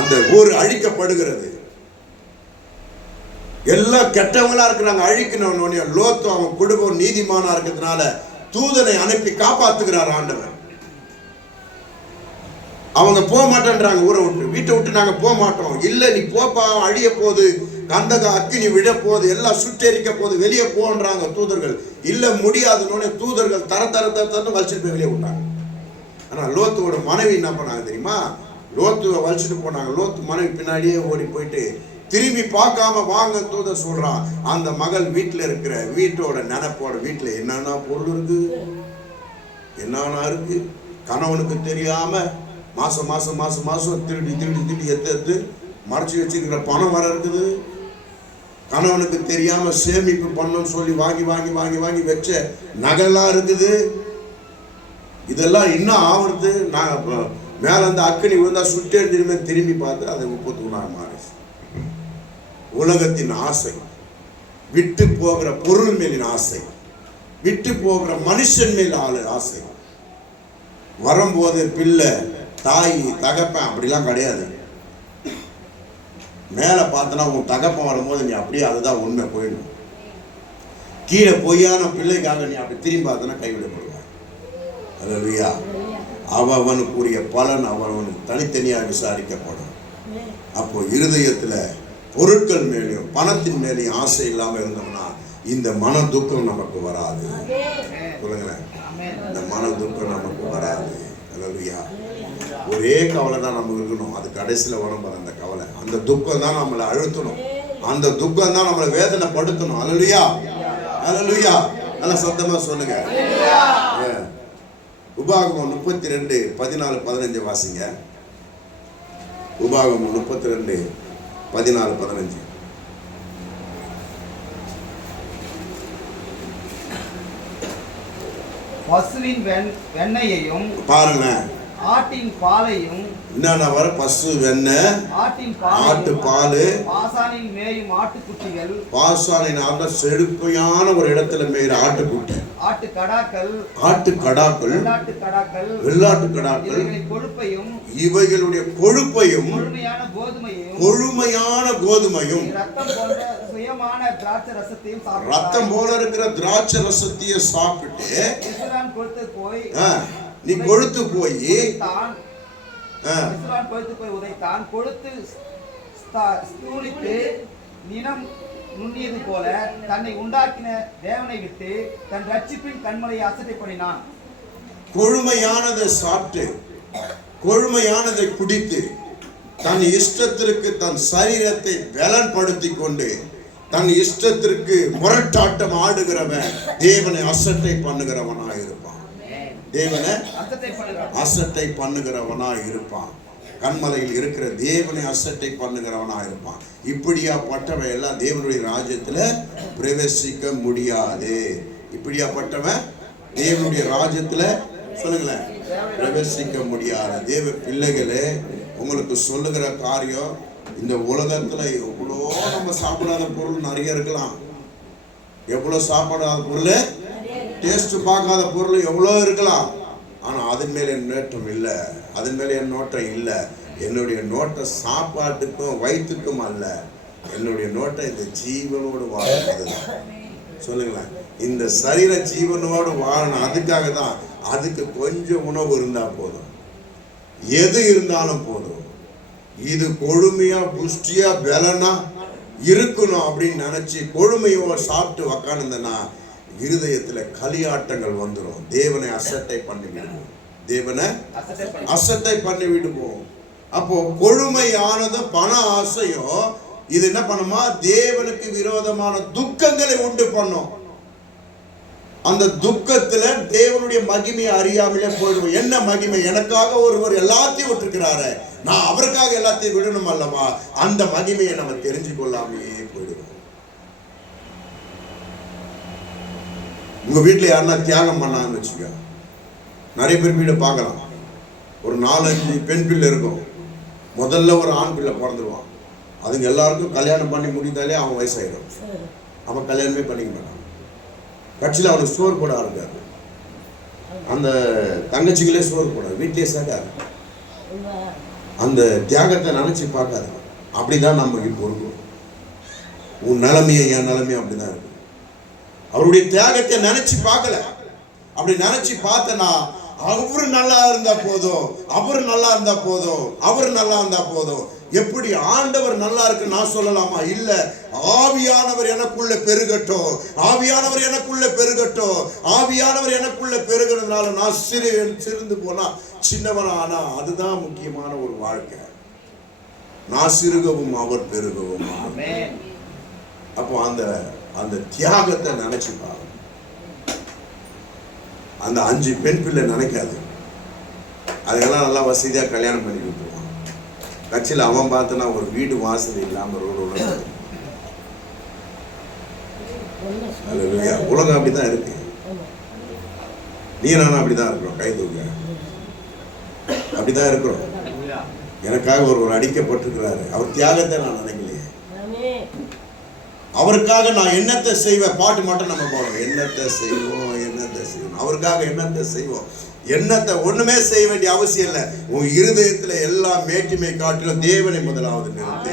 அந்த ஊர் அழிக்கப்படுகிறது, எல்லாம் கெட்டவங்களா இருக்கிறாங்க, அழிக்கணும். லோத்து அவன் குடும்பம் நீதிமானா இருக்கிறதுனால தூதனை அனுப்பி காப்பாத்துகிறார் ஆண்டவர். அவங்க போக மாட்டேன்றாங்க, ஊரை விட்டு, வீட்டை விட்டு நாங்க போக மாட்டோம். இல்ல நீ போப்பா, அழிய போது, கந்தக அக்கினி விழ போது, எல்லாம் சுட்டெரிக்க போது, வெளியே போன்றாங்க தூதர்கள். இல்ல முடியாதுன்னு தூதர்கள் தர வலிச்சுட்டு போய் வெளியே விட்டாங்க. ஆனா லோத்துவோட மனைவி என்ன பண்ணாங்க தெரியுமா? லோத்துவை வலிச்சுட்டு போனாங்க. லோத்து மனைவி பின்னாடியே ஓடி போயிட்டு திரும்பி பார்க்காம வாங்க தூதர் சொல்றான். அந்த மகள் வீட்டுல இருக்கிற வீட்டோட நினைப்போட வீட்டுல என்னன்னா பொருள் இருக்கு, என்னன்னா இருக்கு, கணவனுக்கு தெரியாம மாசம் மாசம் மாசம் மாசம் திருடி எடுத்து மறைச்சி வச்சிருக்கிற பணம் வர இருக்குது. கணவனுக்கு தெரியாம சேமிப்பு பண்ணணும்னு சொல்லி வாங்கி வாங்கி வாங்கி வாங்கி வச்ச நகைலாம் இருக்குது. இதெல்லாம் இன்னும் ஆவறது. நான் மேல அந்த அக்கினி விழுந்தா சுட்டே திரும்பி பார்த்து அதை 33 மாறி. உலகத்தின் ஆசை, விட்டு போகிற பொருள் மேலின் ஆசை, விட்டு போகிற மனுஷன் மேல் ஆசை. வரும்போது பிள்ளை, தாய், தகப்பன் அப்படிலாம் கிடையாது. மேல பார்த்தனா உன் தகப்பன் வரும்போது நீ அப்படியே அதுதான் உண்மை போயிடும். கீழே பொய்யான பிள்ளைக்காக நீ அப்படி திரும்பி பார்த்தனா கைவிடப்படுவாய். அல்லேலூயா. அவனுக்குரிய பலன் அவனுக்கு தனித்தனியாக விசாரிக்கப்படும். அப்போ இருதயத்துல பொருட்கள் மேலேயும் பணத்தின் மேலேயும் ஆசை இல்லாம இருந்தோம்னா இந்த மன துக்கம் நமக்கு வராது. சொல்லுங்களேன், இந்த மன துக்கம் நமக்கு வராது. அல்லேலூயா. ஒரே கவலை தான் நமக்கு இருக்கணும், அது கடைசியில் வரும் அந்த கவலை. அந்த துக்கம் தான் நம்மளை அழுத்தணும், அந்த துக்கம் தான் நம்மளை வேதனைப்படுத்தணும். அல்லேலூயா, அல்லேலூயா. நல்லா சத்தமா சொல்லுங்க. உபாகமம் 32 14 15 வாசிங்க. உபாகமம் 32 14 15. பசுவின் வெண்ணையையும் பாருங்க, ஆட்டின் பாலையும் என்னென்ன வர பசு வெண்ணெய், ஆட்டின் ஆட்டு பால், பாசானில் மேயும் ஆட்டுக்குட்டிகள், பாசானின் செழிப்பையான ஒரு இடத்துல மேயிற ஆட்டுக்குட்டி, ஆட்டு கடாக்கள், வெள்ளாட்டு கடாக்கள், இவைகளுடைய கொழுப்பையும் கொழுமையான கோதுமையும் ரத்தம் போல இருக்கிற திராட்சை ரசத்தையும் சாப்பிட்டு நீ கொழுத்து போய் உதைத்தான். கொழுத்து ஸ்தூலித்து நினம் நுண்ணியது போல தன்னை உண்டாக்கின தேவனை விட்டு தன் ரட்சிப்பின் கண்மலையை அசட்டை பண்ணினான். கொழுமையானதை சாப்பிட்டு கொழுமையானதை குடித்து தன் இஷ்டத்திற்கு தன் சரீரத்தை பலன்படுத்தி கொண்டு தன் இஷ்டத்திற்கு முரட்டாட்டம் ஆடுகிறவன் தேவனை அசட்டை பண்ணுகிறவனாய் இருப்பான். தேவனை அசட்டை பண்ணுகிறவனா இருப்பான். கண்மலையில் இருக்கிற தேவனை அசட்டை பண்ணுகிறவனா இருப்பான். இப்படியாப்பட்டவன் எல்லாம் தேவனுடைய ராஜ்யத்துல பிரவேசிக்க முடியாது. இப்படியாப்பட்டவன் தேவனுடைய ராஜ்யத்துல சொல்லுங்களேன் பிரவேசிக்க முடியாது. தேவ பிள்ளைகளே, உங்களுக்கு சொல்லுகிற காரியம், இந்த உலகத்துல எவ்வளோ நம்ம சாப்பிடாத பொருள் நிறைய இருக்கலாம். எவ்வளோ சாப்பிடாத பொருள், டேஸ்ட் பார்க்காத பொருள் எவ்வளோ இருக்கலாம். ஆனால் அதன் மேலே என் நோட்டம் இல்லை, அதன் மேலே என் நோட்டம் இல்லை. என்னுடைய நோட்டம் சாப்பாட்டுக்கும் வயிற்றுக்கும் அல்ல, என்னுடைய நோட்டம் இந்த ஜீவனோடு வாழறது தான். சொல்லுங்களேன், இந்த சரீர ஜீவனோடு வாழணும். அதுக்காக தான். அதுக்கு கொஞ்சம் உணவு இருந்தால் போதும், எது இருந்தாலும் போதும். இது கொழுமையா புஷ்டியா பலனா இருக்கணும் அப்படின்னு நினைச்சு கொழுமையோட சாப்பிட்டு உக்காந்துன்னா இருதயத்துல களியாட்டங்கள் வந்துடும். தேவனை அசட்டை பண்ணி விடுவோம், தேவனை அசட்டை பண்ணி விடுவோம். அப்போ கொழுமையானது பண ஆசையோ இது என்ன பண்ணுமா, தேவனுக்கு விரோதமான துக்கங்களை உண்டு பண்ணும். அந்த துக்கத்துல தேவனுடைய மகிமையை அறியாமலே போயிடுவோம். என்ன மகிமை, எனக்காக ஒருவர் எல்லாத்தையும் விட்டுருக்கிறாரு, நான் அவருக்காக எல்லாத்தையும் விடணும் அல்லவா, அந்த மகிமையை நம்ம தெரிஞ்சு கொள்ளாமையே போயிடுவோம். உங்க வீட்டுல யாருன்னா தியாகம் பண்ணான்னு வச்சுக்க, நிறைய பேர் வீடு பார்க்கலாம். ஒரு 4-5 பெண் பிள்ளை இருக்கும், முதல்ல ஒரு ஆண் பிள்ளை பிறந்துருவான். அதுங்க எல்லாருக்கும் கல்யாணம் பண்ணி முடிந்தாலே அவன் வயசாயிடும், அவன் கல்யாணமே பண்ணிக்க மாட்டான். கட்சியில் அவனுக்கு சோறு போட ஆரம்பிக்காது, அந்த தங்கச்சிகளே சோறு போடாது, வீட்டிலே சேர்க்காது. அந்த தியாகத்தை நினைச்சு பார்க்காது. அப்படிதான் நம்ம இப்போ இருக்கும். உன் நிலைமையை என் நிலைமையை அப்படிதான் இருக்கு. அவருடைய தியாகத்தை நினைச்சு பார்க்கல. அப்படி நினைச்சு பார்த்தனா அவரு நல்லா இருந்தா போதும், அவரு நல்லா இருந்தா போதும், அவரு நல்லா இருந்தா போதும். எப்படி ஆண்டவர் நல்லா இருக்கு நான் சொல்லலாமா? இல்ல, ஆவியானவர் எனக்குள்ள பெருகட்டும், ஆவியானவர் எனக்குள்ள பெருகட்டும், ஆவியானவர் எனக்குள்ள பெருகிறதுனால நான் சிரிந்து போனா சின்னவன் ஆனா அதுதான் முக்கியமான ஒரு வாழ்க்கை. நான் சிறுகவும் அவர் பெருகவும். அப்போ அந்த தியாகத்தை நினைச்சு பாருங்க. அந்த 5 பெண் பிள்ளை நினைக்காது, அதெல்லாம் நல்லா வசதியா கல்யாணம் பண்ணி விட்டுருவான். கட்சியில் அவன் பார்த்தனா ஒரு வீடு வாசல் இல்லாம ரோடு. உலகம் அப்படிதான் இருக்கு. நீ நானும் அப்படிதான் இருக்கிறோம், கை தூக்க அப்படிதான் இருக்கிறோம். எனக்காக ஒருவர் அடிக்கப்பட்டிருக்கிறாரு, அவர் தியாகத்தை நான் நினைக்கலையே. அவருக்காக நான் என்னத்தை செய்வேன், பாட்டு மட்டும் நம்ம போடுறோம், என்னத்தை செய்வோம், என்னத்தை செய்வோம், அவருக்காக என்னத்தை செய்வோம். என்னத்தை ஒண்ணுமே செய்ய வேண்டிய அவசியம் இல்லை. உன் இருதயத்துல எல்லாம் மேட்டிமை காட்டிலும் தேவனை முதலாவது நிறுத்து.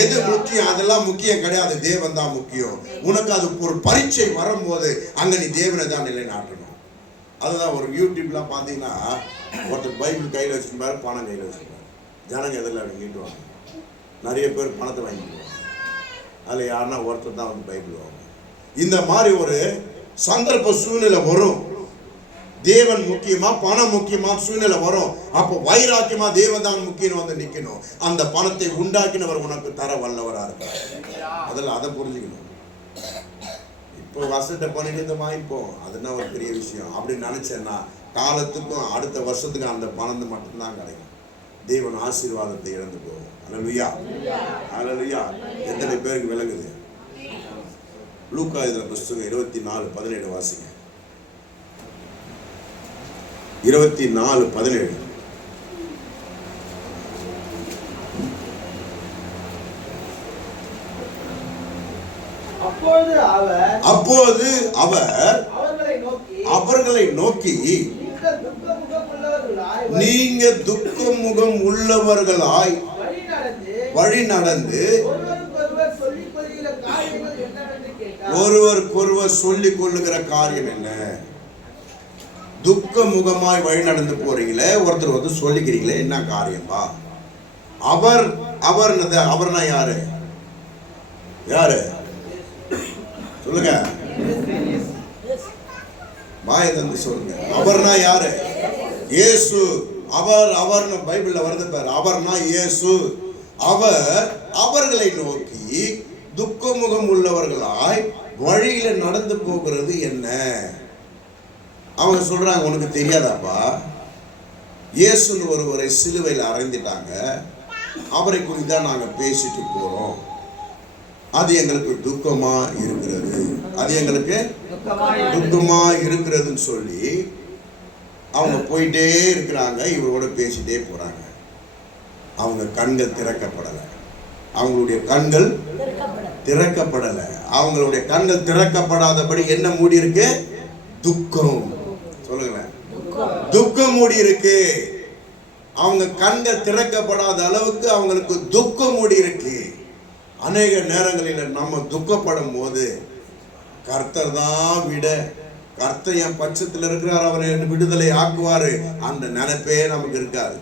எது முக்கியம், அதெல்லாம் முக்கியம் கிடையாது, தேவன் தான் முக்கியம். உனக்கு அது ஒரு பரீட்சை வரும்போது அங்க நீ தேவனை தான் நிலைநாட்டணும். அதுதான் ஒரு யூடியூப்லாம் பார்த்தீங்கன்னா ஒருத்தர் பைபிள் கையில் வச்சுருப்பாரு, பணம் கையில் வச்சுருப்பாரு. ஜனங்க எதில் அப்படி நீட்டுவாங்க. நிறைய பேர் பணத்தை வாங்கிடுவாங்க. அதில் யாருன்னா ஒருத்தர் தான் வந்து பைபிள் வாங்க. இந்த மாதிரி ஒரு சந்தர்ப்ப சூழ்நிலை வரும். தேவன் முக்கியமா பணம் முக்கியமா சூழ்நிலை வரும். அப்போ வைராக்கியமா தேவன் தான் முக்கியம் வந்து நிக்கணும். அந்த பணத்தை உண்டாக்கினவர் உனக்கு தர வல்லவரா இருக்கார். அதெல்லாம் அதை புரிஞ்சுக்கணும். இப்போ வருஷத்தை பண்ணிட்டு வாங்கிப்போம், அதுனா ஒரு பெரிய விஷயம் அப்படின்னு நினைச்சேன்னா காலத்துக்கும் அடுத்த வருஷத்துக்கும் அந்த பணம் மட்டும்தான் கிடைக்கும். தேவன் ஆசீர்வாதத்தை இழந்து போகும். அல்லேலூயா, அல்லேலூயா. எத்தனை பேருக்கு விளங்குது? லூக்கா எழுதின புஸ்தகம் 24:17 வாசிங்க. 24:17. அப்போது அவர் அவர்களை நோக்கி நீங்க துக்க முகம் உள்ளவர்களாய் வழி நடந்து ஒருவருக்கொருவர் சொல்லிக் கொள்ளுகிற காரியம் என்ன? துக்க முகமாய் வழி நடந்து போறீங்களே, ஒருத்தர் வந்து சொல்லிக்கிறீங்களே, என்ன காரியம்பா? அவர்னா யாரு? யாரு சொல்லுங்க, வாயை தந்து சொல்லுங்க. அவர்னா யாரு? இயேசு. அவர்னு பைபிள்ல வருது பாரு. அவர்னா இயேசு. அவர்களை நோக்கி துக்கமுகம் உள்ளவர்களாய் வழியில நடந்து போகிறது என்ன? அவங்க சொல்றாங்க, உனக்கு தெரியாதாப்பா, இயேசுன்னு ஒருவரை சிலுவையில் அறைந்துட்டாங்க, அவரை குறித்து தான் நாங்க பேசிட்டு போறோம். அது எங்களுக்கு துக்கமா இருக்கிறது, அது எங்களுக்கு துக்கமா இருக்கிறதுன்னு சொல்லி அவங்க போயிட்டே இருக்கிறாங்க. இவரோட பேசிட்டே போறாங்க. அவங்க கண்கள் திறக்கப்படலை. அவங்களுடைய கண்கள் திறக்கப்படலை. அவங்களுடைய கண்கள் திறக்கப்படாதபடி என்ன மூடி இருக்கு? துக்கம். சொல்லுங்களேன், துக்கம் மூடி இருக்கு. அவங்க கண்கள் திறக்கப்படாத அளவுக்கு அவங்களுக்கு துக்கம் மூடி இருக்கு. அநேக நேரங்களில் நம்ம துக்கப்படும் போது கர்த்தர் தான் விட, கர்த்தர் என் பட்சத்தில் இருக்கிறார், அவரை விடுதலை ஆக்குவாரு, அந்த நினைப்பே நமக்கு இருக்காது.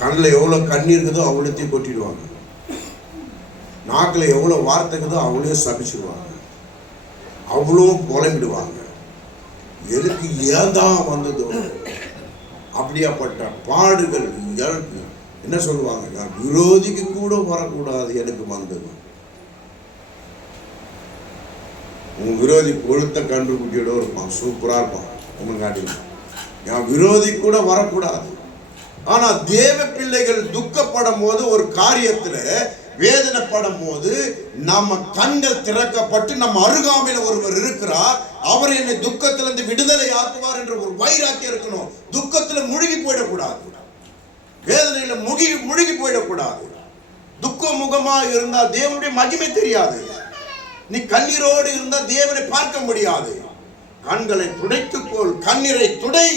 கண்ணில் எவ்வளோ கண்ணீர் இருக்குதோ அவ்வளோத்தையும் கொட்டிடுவாங்க. நாக்கில் எவ்வளோ வார்த்தை இருக்குதோ அவ்வளோ சபிச்சிடுவாங்க, அவ்வளோ புலம்பிடுவாங்க. எதுக்கு ஏதான் வந்ததோ அப்படியாப்பட்ட பாடுகள். என்ன சொல்லுவாங்க, நான் விரோதிக்கு கூட வரக்கூடாது எனக்கு வந்தது. உன் விரோதி கொழுத்த கன்று குட்டியோட இருப்பான், சூப்பரா இருப்பான், உங்க காட்டிலும். என் விரோதி கூட வரக்கூடாது. ஆனா தேவ பிள்ளைகள் துக்கப்படும் போது, ஒரு காரியத்துல வேதனைப்படும் போது, நம்ம கண்கள் திறக்கப்பட்டு நம்ம அருகாமையில ஒருவர் இருக்கிறார், அவர் என்னை துக்கத்திலிருந்து விடுதலை ஆக்குவார் என்ற ஒரு வைராக்கியம் இருக்கணும். துக்கத்துல முழுகி போயிடக்கூடாது, வேதனையில முழுகி போயிடக்கூடாது. துக்க முகமா இருந்தால் தேவனுடைய மகிமை தெரியாது. நீ கண்ணீரோடு இருந்தால் தேவனை பார்க்க முடியாது. கண்களை துடைத்துக்கொள், கண்ணீரை துடை.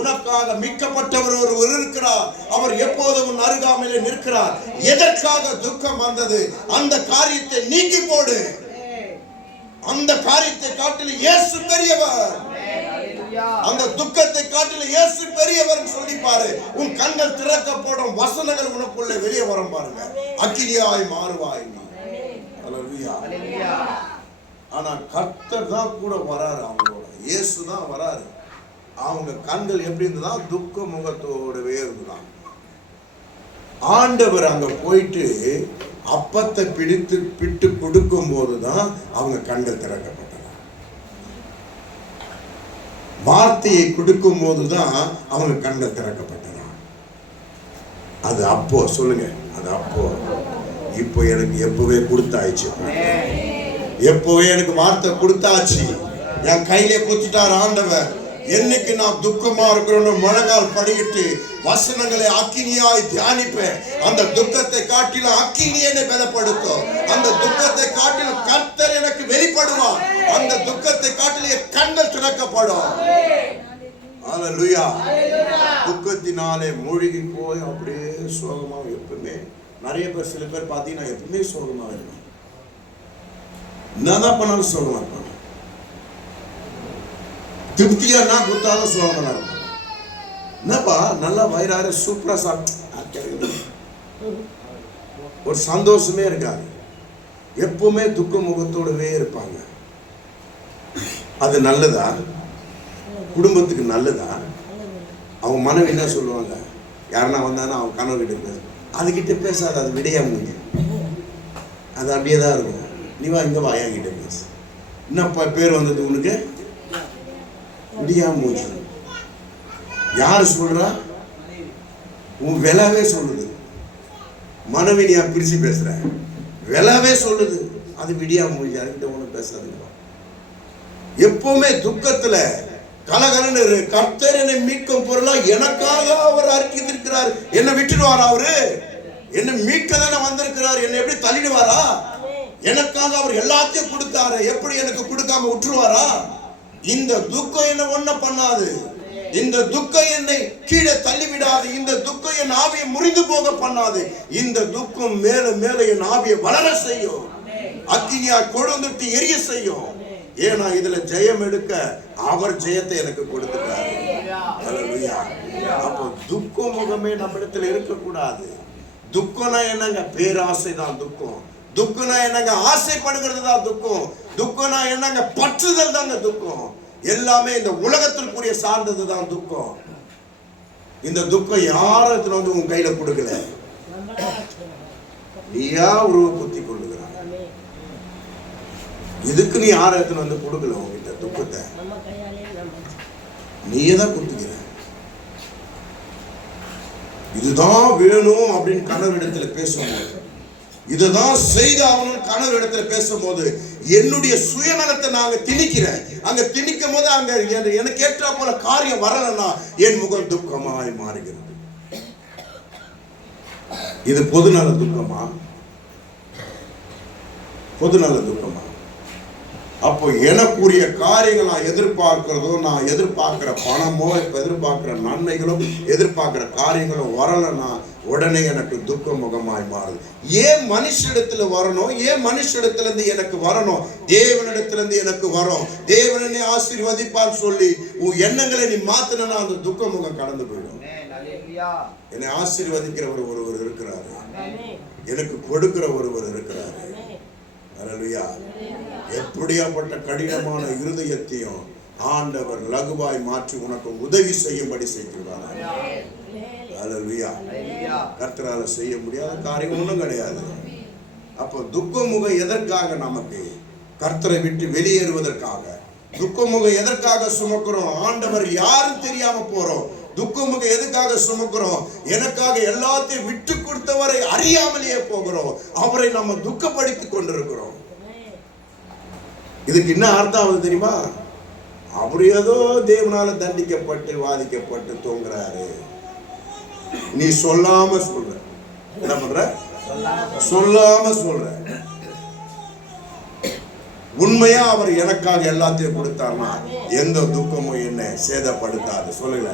உனக்காக மீட்கப்பட்டவர் ஒருவர் இருக்கிறார், அவர் எப்போதும் உன் அருகாமையில நிற்கிறார். எதற்காக துக்கம் வந்தது அந்த காரியத்தை நீக்கி போடு. அந்த காரியத்தை காட்டிலும் இயேசு பெரியவர். அந்த துக்கத்தை காட்டிலும் இயேசு பெரியவர் சொல்லி பாரு. உன் கண்கள் திறக்கப்படும், வசனங்கள் உனக்குள்ள வெளியே வரும் பாருங்க. அக்கினியாய் மாறுவாய் நீ. அல்லேலூயா. ஆனா கர்த்தர் தான் கூட வராரு, அவங்களோட இயேசு தான் வராரு. அவங்க கண்கள் எப்படி இருந்ததா? துக்க முகத்தோடவே இருந்துதான். ஆண்டவர் அங்க போயிட்டு அப்பத்தை பிட்டு கொடுக்கும் போதுதான் அவங்க கண்கள் திறக்கப்பட்டன. வார்த்தையை கொடுக்கும் போதுதான் அவங்க கண்கள் திறக்கப்பட்டன. அது அப்போ சொல்லுங்க, அது அப்போ. இப்போ எனக்கு எப்பவே கொடுத்தாச்சு, எப்பவே எனக்கு வார்த்தை கொடுத்தாச்சு. என் கையிலே கொடுத்துட்டார் ஆண்டவர். என்னைக்கு நான் துக்கமா இருக்கிறோம் முழங்கால் படிக்கிட்டு வசனங்களை அக்கினியாய் தியானிப்பேன், அந்த துக்கத்தை காட்டிலும் அக்கினி என்னை பலப்படுத்தும். அந்த துக்கத்தை காட்டிலும் கர்த்தர் எனக்கு வெளிப்படுவார். அந்த துக்கத்தை காட்டிலும் என் கண்கள் திறக்கப்படும். அல்லேலூயா. துக்கத்தினாலே மூழ்கி போய் அப்படியே சோகமா எப்பவுமே நிறைய பேர், சில பேர் பார்த்தீங்கன்னா எப்பவுமே சோகமா இருக்கும். என்னதான் பண்ணாலும் சோகமா இருப்பாங்க. திருப்தியா குத்தாலும் சோகமா இருக்கும். என்னப்பா நல்லா வயிறார சூப்பரா சாப்பிட்டு ஒரு சந்தோஷமே இருக்காது. எப்பவுமே துக்க முகத்தோடவே இருப்பாங்க. அது நல்லதா? குடும்பத்துக்கு நல்லதா? அவங்க மனைவி என்ன சொல்லுவாங்க? யாருன்னா வந்தானா அவங்க கணவர் கிட்ட பேச, அதுகிட்ட பேசாத, அது விடையா முடிங்க, அது அப்படியே தான் இருக்கும். நீ வா இங்க வா, என்கிட்ட பேசு. என்னப்பா பேர் வந்தது உனக்கு? விடியா மூச்சு. யாரு சொல்றா? உன் விலவே சொல்லுது. மனைவி நீ பிரிச்சு பேசுற, விலவே சொல்லுது, அது விடியா மூச்சு. அதுக்கிட்ட ஒண்ணு பேசாதுங்க. எப்பவுமே துக்கத்துல கலகலன்னு கர்த்தர் என்னை மீட்கும் பொருளா எனக்காக அவர் அறிக்கைத்திருக்கிறார். என்னை விட்டுடுவாரா? அவரு என்னை மீட்க தானே வந்திருக்கிறார். என்னை எப்படி தள்ளிடுவாரா? எனக்காக அவர் எல்லாத்தையும் கொடுத்தாரு. எப்படி எனக்கு கொடுக்காம விட்டுருவாரா? இந்த துக்கம் என்ன ஒண்ணு பண்ணாது. இந்த துக்கம் என்னை கீழே தள்ளிவிடாது. இந்த துக்கம் என் ஆவியை முறிந்து போக பண்ணாது. இந்த துக்கம் மேல மேல என் ஆவியை வளர செய்யும். அக்கினியா கொழுந்துட்டு எரிய செய்யும். ஏன்னா இதுல ஜெயம் எடுக்க அவர் ஜெயத்தை எனக்கு கொடுத்துட்டாரு. ஹல்லேலூயா. அப்போ துக்க முகமே நம்ம இடத்துல இருக்கக்கூடாது. துக்கம்னா என்னங்க? பேராசை தான் துக்கம். துக்கம்னா என்னங்க? ஆசைப்படுகிறது தான் துக்கம். துக்கம்னா என்னங்க? பற்றுதல் தாங்க துக்கம். எல்லாமே இந்த உலகத்திற்குரிய சார்ந்தது தான் துக்கம். இந்த துக்கம் யாரத்துல வந்து உன் கையில கொடுக்கல, நீயா உருவ குத்தி கொள்ளுகிறான். இதுக்கு நீ யாரத்துல வந்து கொடுக்கல. உங்ககிட்ட துக்கத்தை நீயே தான் குத்துக்கிற. இதுதான் வேணும் அப்படின்னு கணவரிடத்துல பேசும்போது, இதுதான் செய்த அவனும் கணவரிடத்துல பேசும்போது, என்னுடைய சுயநலத்தை நாங்க திணிக்கிறேன். அங்க திணிக்கும் போது அங்க எனக்கு ஏற்றா போல காரியம் வரலன்னா என் முகம் துக்கமாய் மாறுகிறது. இது பொதுநல துக்கமா? பொதுநல துக்கமா? அப்போ எனக்குரிய காரியங்கள் நான் எதிர்பார்க்கிறதோ, நான் எதிர்பார்க்கிற பணமோ, இப்ப எதிர்பார்க்கிற நன்மைகளோ, எதிர்பார்க்கிற காரியங்களோ வரலன்னா உடனே எனக்கு துக்க முகமாய் மாறுது. ஏன் மனுஷிடத்துல வரணும்? ஏன் மனுஷிடத்துல இருந்து எனக்கு வரணும்? தேவனிடத்துல இருந்து எனக்கு வரும். தேவனை ஆசீர்வதிப்பான்னு சொல்லி உன் எண்ணங்களை நீ மாத்தினா அந்த துக்க முகம் கடந்து போயிடும். என்னை ஆசீர்வதிக்கிறவர் ஒருவர் இருக்கிறாரு, எனக்கு கொடுக்கிற ஒருவர் இருக்கிறாரு. ஹல்லேலூயா. எப்படியாப்பட்ட கடினமான இருதயத்தையும் ஆண்டவர் லகுவாய் மாற்றி உனக்கு உதவி செய்யும்படி செய்கிறார். ஹல்லேலூயா. கர்த்தரால செய்ய முடியாத காரியம் ஒன்றும் கிடையாது. அப்போ துக்க முகம் எதற்காக? நமக்கு கர்த்தரை விட்டு வெளியேறுவதற்காக. துக்க முகம் எதற்காக சுமக்கிறோம்? ஆண்டவர் யாரும் தெரியாம போறோம். துக்க முகம் எதுக்காக சுமக்கிறோம்? எனக்காக எல்லாத்தையும் விட்டு கொடுத்தவரை அறியாமலேயே போகிறோம். அவரை நம்ம துக்கப்படுத்திக் கொண்டிருக்கிறோம். இதுக்கு என்ன அர்த்தம் ஆகுது தெரியுமா? அவர் ஏதோ தேவனால தண்டிக்கப்பட்டு வாதிக்கப்பட்டு தூங்குறாரு. நீ சொல்லாம சொல்ற. என்ன பண்ற? சொல்லாம சொல்ற. உண்மையா அவர் எனக்காக எல்லாத்தையும் கொடுத்தார்னா எந்த துக்கமும் என்ன சேதப்படுத்தாது. சொல்லுங்க,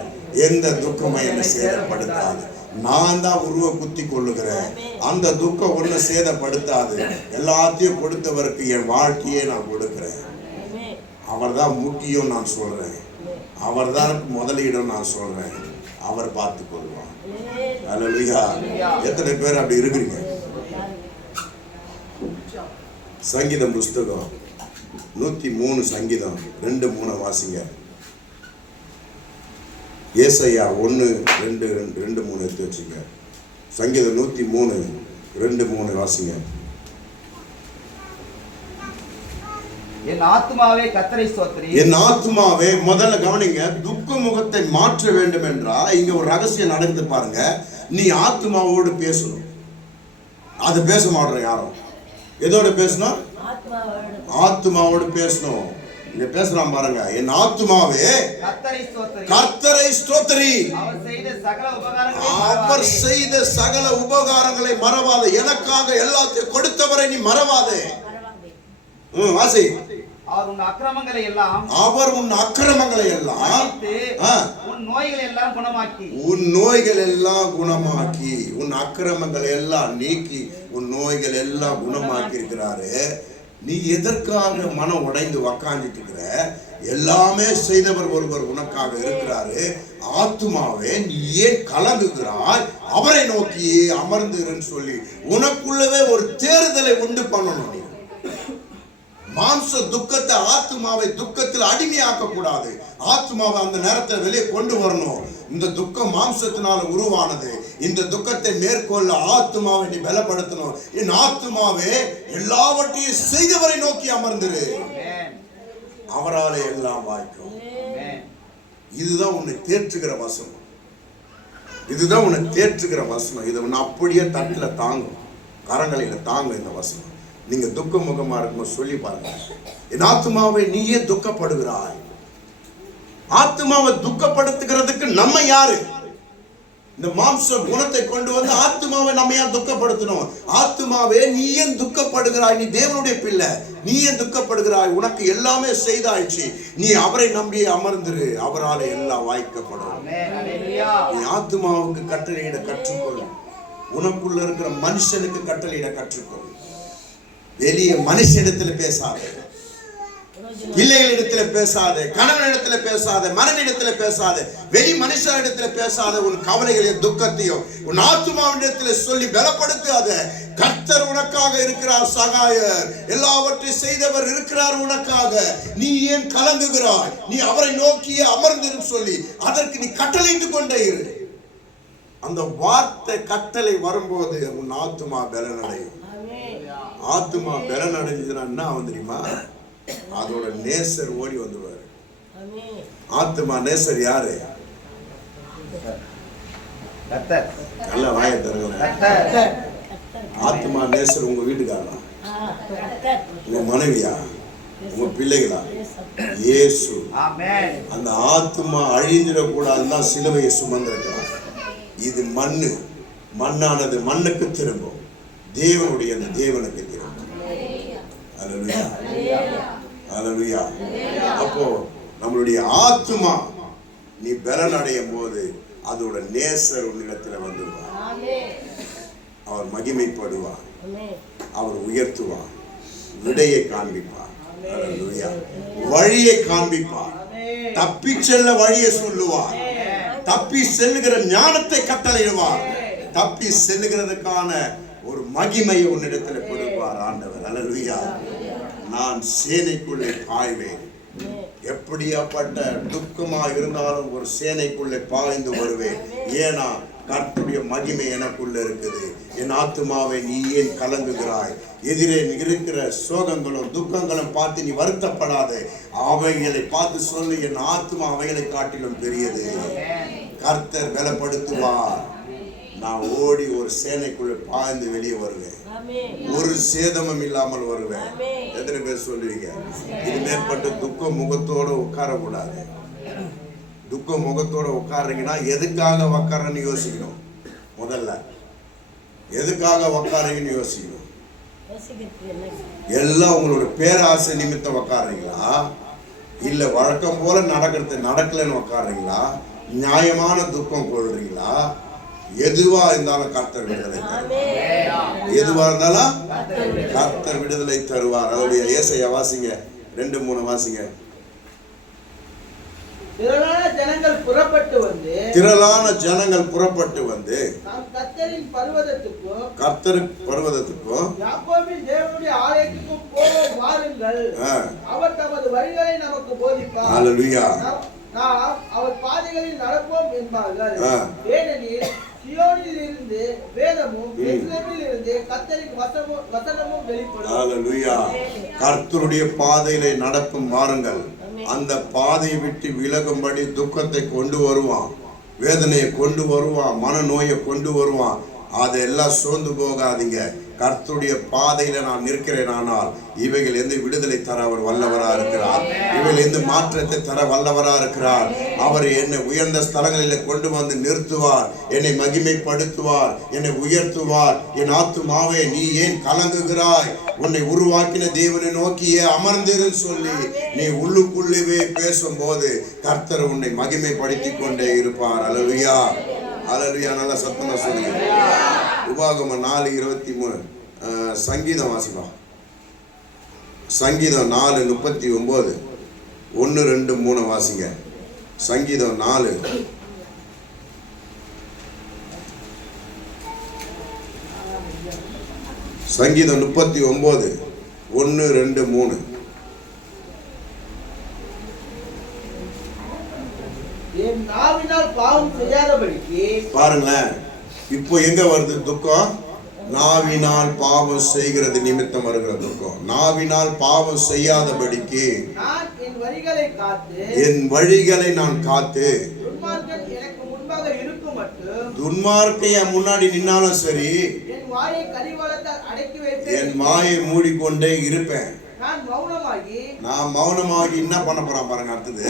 எந்த துக்கமும் என்ன சேதப்படுத்தாது. நான் தான் உருவ குத்தி கொள்ளுகிறேன். அந்த துக்கம் ஒண்ணு சேதப்படுத்தாது. எல்லாத்தையும் கொடுத்தவருக்கு என் வாழ்க்கையே நான் கொடுக்கிறேன். அவர் தான் முக்கியம் நான் சொல்றேன். அவர் தான் முதலீடும் நான் சொல்றேன். அவர் பார்த்து கொள்வார். ஹல்லேலூயா. எத்தனை பேர் அப்படி இருக்கிறீங்க? சங்கீதம் புஸ்தகம் 103 சங்கீதம் 2-3 வாசிங்க. ஏசாயா 1-2-3 எடுத்து வச்சுங்க. சங்கீதம் 103-2-3 வாசிங்க. என் ஆத்துமாவே கர்த்தரை ஸ்தோத்திரி. என் ஆத்துமாவே, முதல்ல கவனிங்க, துக்க முகத்தை மாற்ற வேண்டும் என்றா இங்க ஒரு ரகசியம் நடக்குது பாருங்க. நீ ஆத்துமாவோடு பேசணும். அது பேச மாட்டோம் யாரும். எதோட பேசணும்? ஆத்துமாவோடு பேசணும். இங்க பேசுறான் பாருங்க. என் ஆத்துமாவே கர்த்தரை ஸ்தோத்திரி. அவர் செய்த சகல உபகாரங்களை மறவாதே. எனக்காக எல்லாத்தையும் கொடுத்தவரை நீ மறவாதே. வாசி. அவர் உன் அக்கிரமங்களை எல்லாம் உன் நோய்களை எல்லாம் குணமாக்கி உன் அக்கிரமங்களை எல்லாம் நீக்கி உன் நோய்கள் எல்லாம் குணமாக்கி இருக்கிறாரு. நீ எதற்காக மனம் உடைந்து உக்காந்துட்டு இருக்கிற? எல்லாமே செய்தவர் ஒருவர் உனக்காக இருக்கிறாரு. ஆத்துமாவே நீ ஏன் கலங்குகிறாய்? அவரை நோக்கி அமர்ந்துருன்னு சொல்லி உனக்குள்ளவே ஒரு தேர்தலை உண்டு பண்ணணும். நீ மாம்ச துக்கத்தை, ஆத்துமாவை துக்கத்தில் அடிமையாக்க கூடாது. ஆத்துமாவை அந்த நேரத்தில் வெளியே கொண்டு வரணும். இந்த துக்கம் மாம்சத்தினால உருவானது. இந்த துக்கத்தை மேற்கொள்ள ஆத்துமாவை நீ பலப்படுத்தணும். என் ஆத்துமாவே எல்லாவற்றையும் செய்தவரை நோக்கி அமர்ந்துரு, அவராலே எல்லாம் வாய்க்கும். இதுதான் உன்னை தேற்றுகிற வசனம். இதுதான் உன்னை தேற்றுகிற வசனம். இதை உன்னை அப்படியே தட்டில் தாங்கும், கரங்களில தாங்கும் இந்த வசனம். நீங்க துக்க முகமா இருக்கும்போது சொல்லி பாருங்க, என் ஆத்துமாவை நீயே துக்கப்படுகிறாய். ஆத்துமாவை துக்கப்படுத்துகிறதுக்கு நம்ம யாரு? இந்த மாம்ச குணத்தை கொண்டு வந்து ஆத்துமாவை நம்ம ஏன் துக்கப்படுத்தணும்? ஆத்துமாவே நீ ஏன் துக்கப்படுகிறாய்? நீ தேவனுடைய பிள்ளை, நீ ஏன் துக்கப்படுகிறாய்? உனக்கு எல்லாமே செய்தாயிடுச்சு. நீ அவரை நம்பி அமர்ந்துரு, அவரால் எல்லாம் வாய்க்கப்படும். நீ ஆத்துமாவுக்கு கட்டளையிட கற்றுக்கொள். உனக்குள்ள இருக்கிற மனுஷனுக்கு கட்டளையிட கற்றுக்கொள். வெளிய மனுஷனிடத்துல பேசாதே, பிள்ளைகளிடத்துல பேசாதே, கணவனிடத்துல பேசாதே, மனைவியிடத்துல பேசாதே, வெளி மனுஷனிடத்துல பேசாதே. உன் கவலைகளையும் துக்கத்தையும் உன் ஆத்துமாவிடத்துல சொல்லி பலப்படுத்தாத. கர்த்தர் உனக்காக இருக்கிறார், சகாயர், எல்லாவற்றையும் செய்தவர் இருக்கிறார் உனக்காக. நீ ஏன் கலங்குகிறாய்? நீ அவரை நோக்கியே அமர்ந்திரு சொல்லி அதற்கு நீ கட்டளையிட்டு கொண்டே இரு. அந்த வார்த்தை கட்டளை வரும்போது உன் ஆத்துமா பலனடையும். ஆத்துமா பலன் அடைஞ்சதுன்னா என்ன ஆகும் தெரியுமா? அதோட நேசர் ஓடி வந்துடுவாரு. ஆத்துமா நேசர் யாரு? நல்ல வாய தருங்க. ஆத்துமா நேசர் உங்க வீட்டுக்காரா, உங்க மனைவியா, உங்க பிள்ளைகளா? இயேசு. அந்த ஆத்துமா அழிஞ்சிடக்கூடாதுதான் சிலுவையை சுமந்திருக்கிறார். இது மண்ணு, மண்ணானது மண்ணுக்கு திரும்பும், தேவனுடைய அந்த தேவனுக்கு திரும்பும். அல்லேலூயா, அல்லேலூயா. அப்போ நம்மளுடைய ஆத்துமா நீ பலன் அடையும் போது அதோட நேசர் உன்னிடத்துல வந்துடுவார். அவர் மகிமைப்படுவார், அவர் உயர்த்துவார், விடையை காண்பிப்பார். அல்லேலூயா. வழியை காண்பிப்பார், தப்பி செல்ல வழியை சொல்லுவார், தப்பி செல்லுகிற ஞானத்தை கட்டளையிடுவார், தப்பி செல்லுகிறதுக்கான ஒரு மகிமையை உன்னிடத்துல கொடுப்பார் ஆண்டவர். அல்லேலூயா. நான் சேனைக்குள்ளே பாய்வேன். எப்படியாப்பட்ட துக்கமா இருந்தாலும் ஒரு சேனைக்குள்ளே பாய்ந்து வருவேன். ஏன்னா கர்த்தருடைய மகிமை எனக்குள்ள இருக்குது. என் ஆத்துமாவை நீ ஏன் கலங்குகிறாய்? எதிரே இருக்கிற சோகங்களும் துக்கங்களும் பார்த்து நீ வருத்தப்படாதே. அவைகளை பார்த்து சொல்லு, என் ஆத்துமா அவைகளை காட்டிலும் பெரியது. கர்த்தர் பலப்படுத்துவார். நான் ஓடி ஒரு சேனைக்குள்ள பாய்ந்து வெளியே வருவேன், ஒரு சேதமும் இல்லாமல் வருவேன். எத்தனை பேர் சொல்லுவீங்க? இது மேற்பட்ட துக்க முகத்தோட உட்கார கூடாது. துக்க முகத்தோட உட்காருங்கன்னா எதுக்காக உட்காரன்னு யோசிக்கணும். முதல்ல எதுக்காக உட்காருங்கன்னு யோசிக்கணும். எல்லாம் உங்களோட பேராசை நிமித்தம் உட்காருங்களா, இல்ல வழக்கம் போல நடக்கலன்னு உட்காருங்களா, நியாயமான துக்கம் கொள்றீங்களா? எதுவா இருந்தாலும் கர்த்தர் விடுதலை தருவார். எதுவா இருந்தாலும் கர்த்தர் விடுதலை தருவார். அதோடைய ஏசாயா வாசிங்க, 2:3 வாசிங்க. திரளான ஜனங்கள் புறப்பட்டு வந்து கர்த்தரின் பர்வதத்துக்கும் யாக்கோபின் தேவனுடைய ஆலயத்துக்கும் போவோம் வாருங்கள், அவர் தமது வழிகளை நமக்கு போதிப்பார். அல்லேலூயா. நாம் அவர் பாதைகளில் நடப்போம் என்பார்கள். ஏனெனில் சியோனில் இருந்து வேதமும் எருசலேமில் இருந்து கர்த்தரின் வசனமும் வெளிப்படும். அல்லேலூயா. கர்த்தருடைய பாதையிலே நடக்கும் வாருங்கள். அந்த பாதையை விட்டு விலகும்படி துக்கத்தை கொண்டு வருவான், வேதனையை கொண்டு வருவான், மனநோயை கொண்டு வருவான். அதெல்லாம் சோர்ந்து போகாதீங்க. கர்த்தருடைய பாதையில நான் நிற்கிறேன். ஆனால் இவைகள் எந்த விடுதலை தர அவர் வல்லவரா இருக்கிறார். இவைகள் எந்த மாற்றத்தை தர வல்லவரா இருக்கிறார். அவர் என்னை உயர்ந்த ஸ்தலங்களில் கொண்டு வந்து நிறுத்துவார், என்னை மகிமைப்படுத்துவார், என்னை உயர்த்துவார். என் ஆத்துமாவே நீ ஏன் கலங்குகிறாய்? உன்னை உருவாக்கின தேவனை நோக்கியே அமர்ந்திரு சொல்லி நீ உள்ளுக்குள்ளே பேசும்போது கர்த்தர் உன்னை மகிமைப்படுத்தி கொண்டே இருப்பார். அல்லேலூயா, அல்லேலூயா. நல்லா சத்தமா சொல்லுங்க. உபாகமம் 4:23 சங்கீதம் வாசிப்பா. சங்கீதம் 4:39 1 2 3 வாசிங்க. சங்கீதம் 4 சங்கீதம் 39 1 2 3. என் நாவினால் பாவம் செய்யாதபடிக்கு. பாருங்களேன், இப்போ எங்க வருது துக்கம்? நாவினால் பாவம் செய்கிறது நிமித்தம் வருகிற துக்கம். நாவினால் பாவம் செய்யாதபடிக்கு நான் என் வழிகளை காத்து, என் வழிகளை நான் காத்து, துன்மார்க்கன் எனக்கு முன்பாக இருக்கும் மட்டும், துன்மார்க்கன் என் முன்னாடி நின்னாலும் சரி, என் வாயை கடிவாளத்தால் அடக்கி வைப்பேன். என் வாயை மூடிக்கொண்டே இருப்பேன். நான் மௌனமாகி என்ன பண்ண போறான் பாருங்க. அடுத்தது,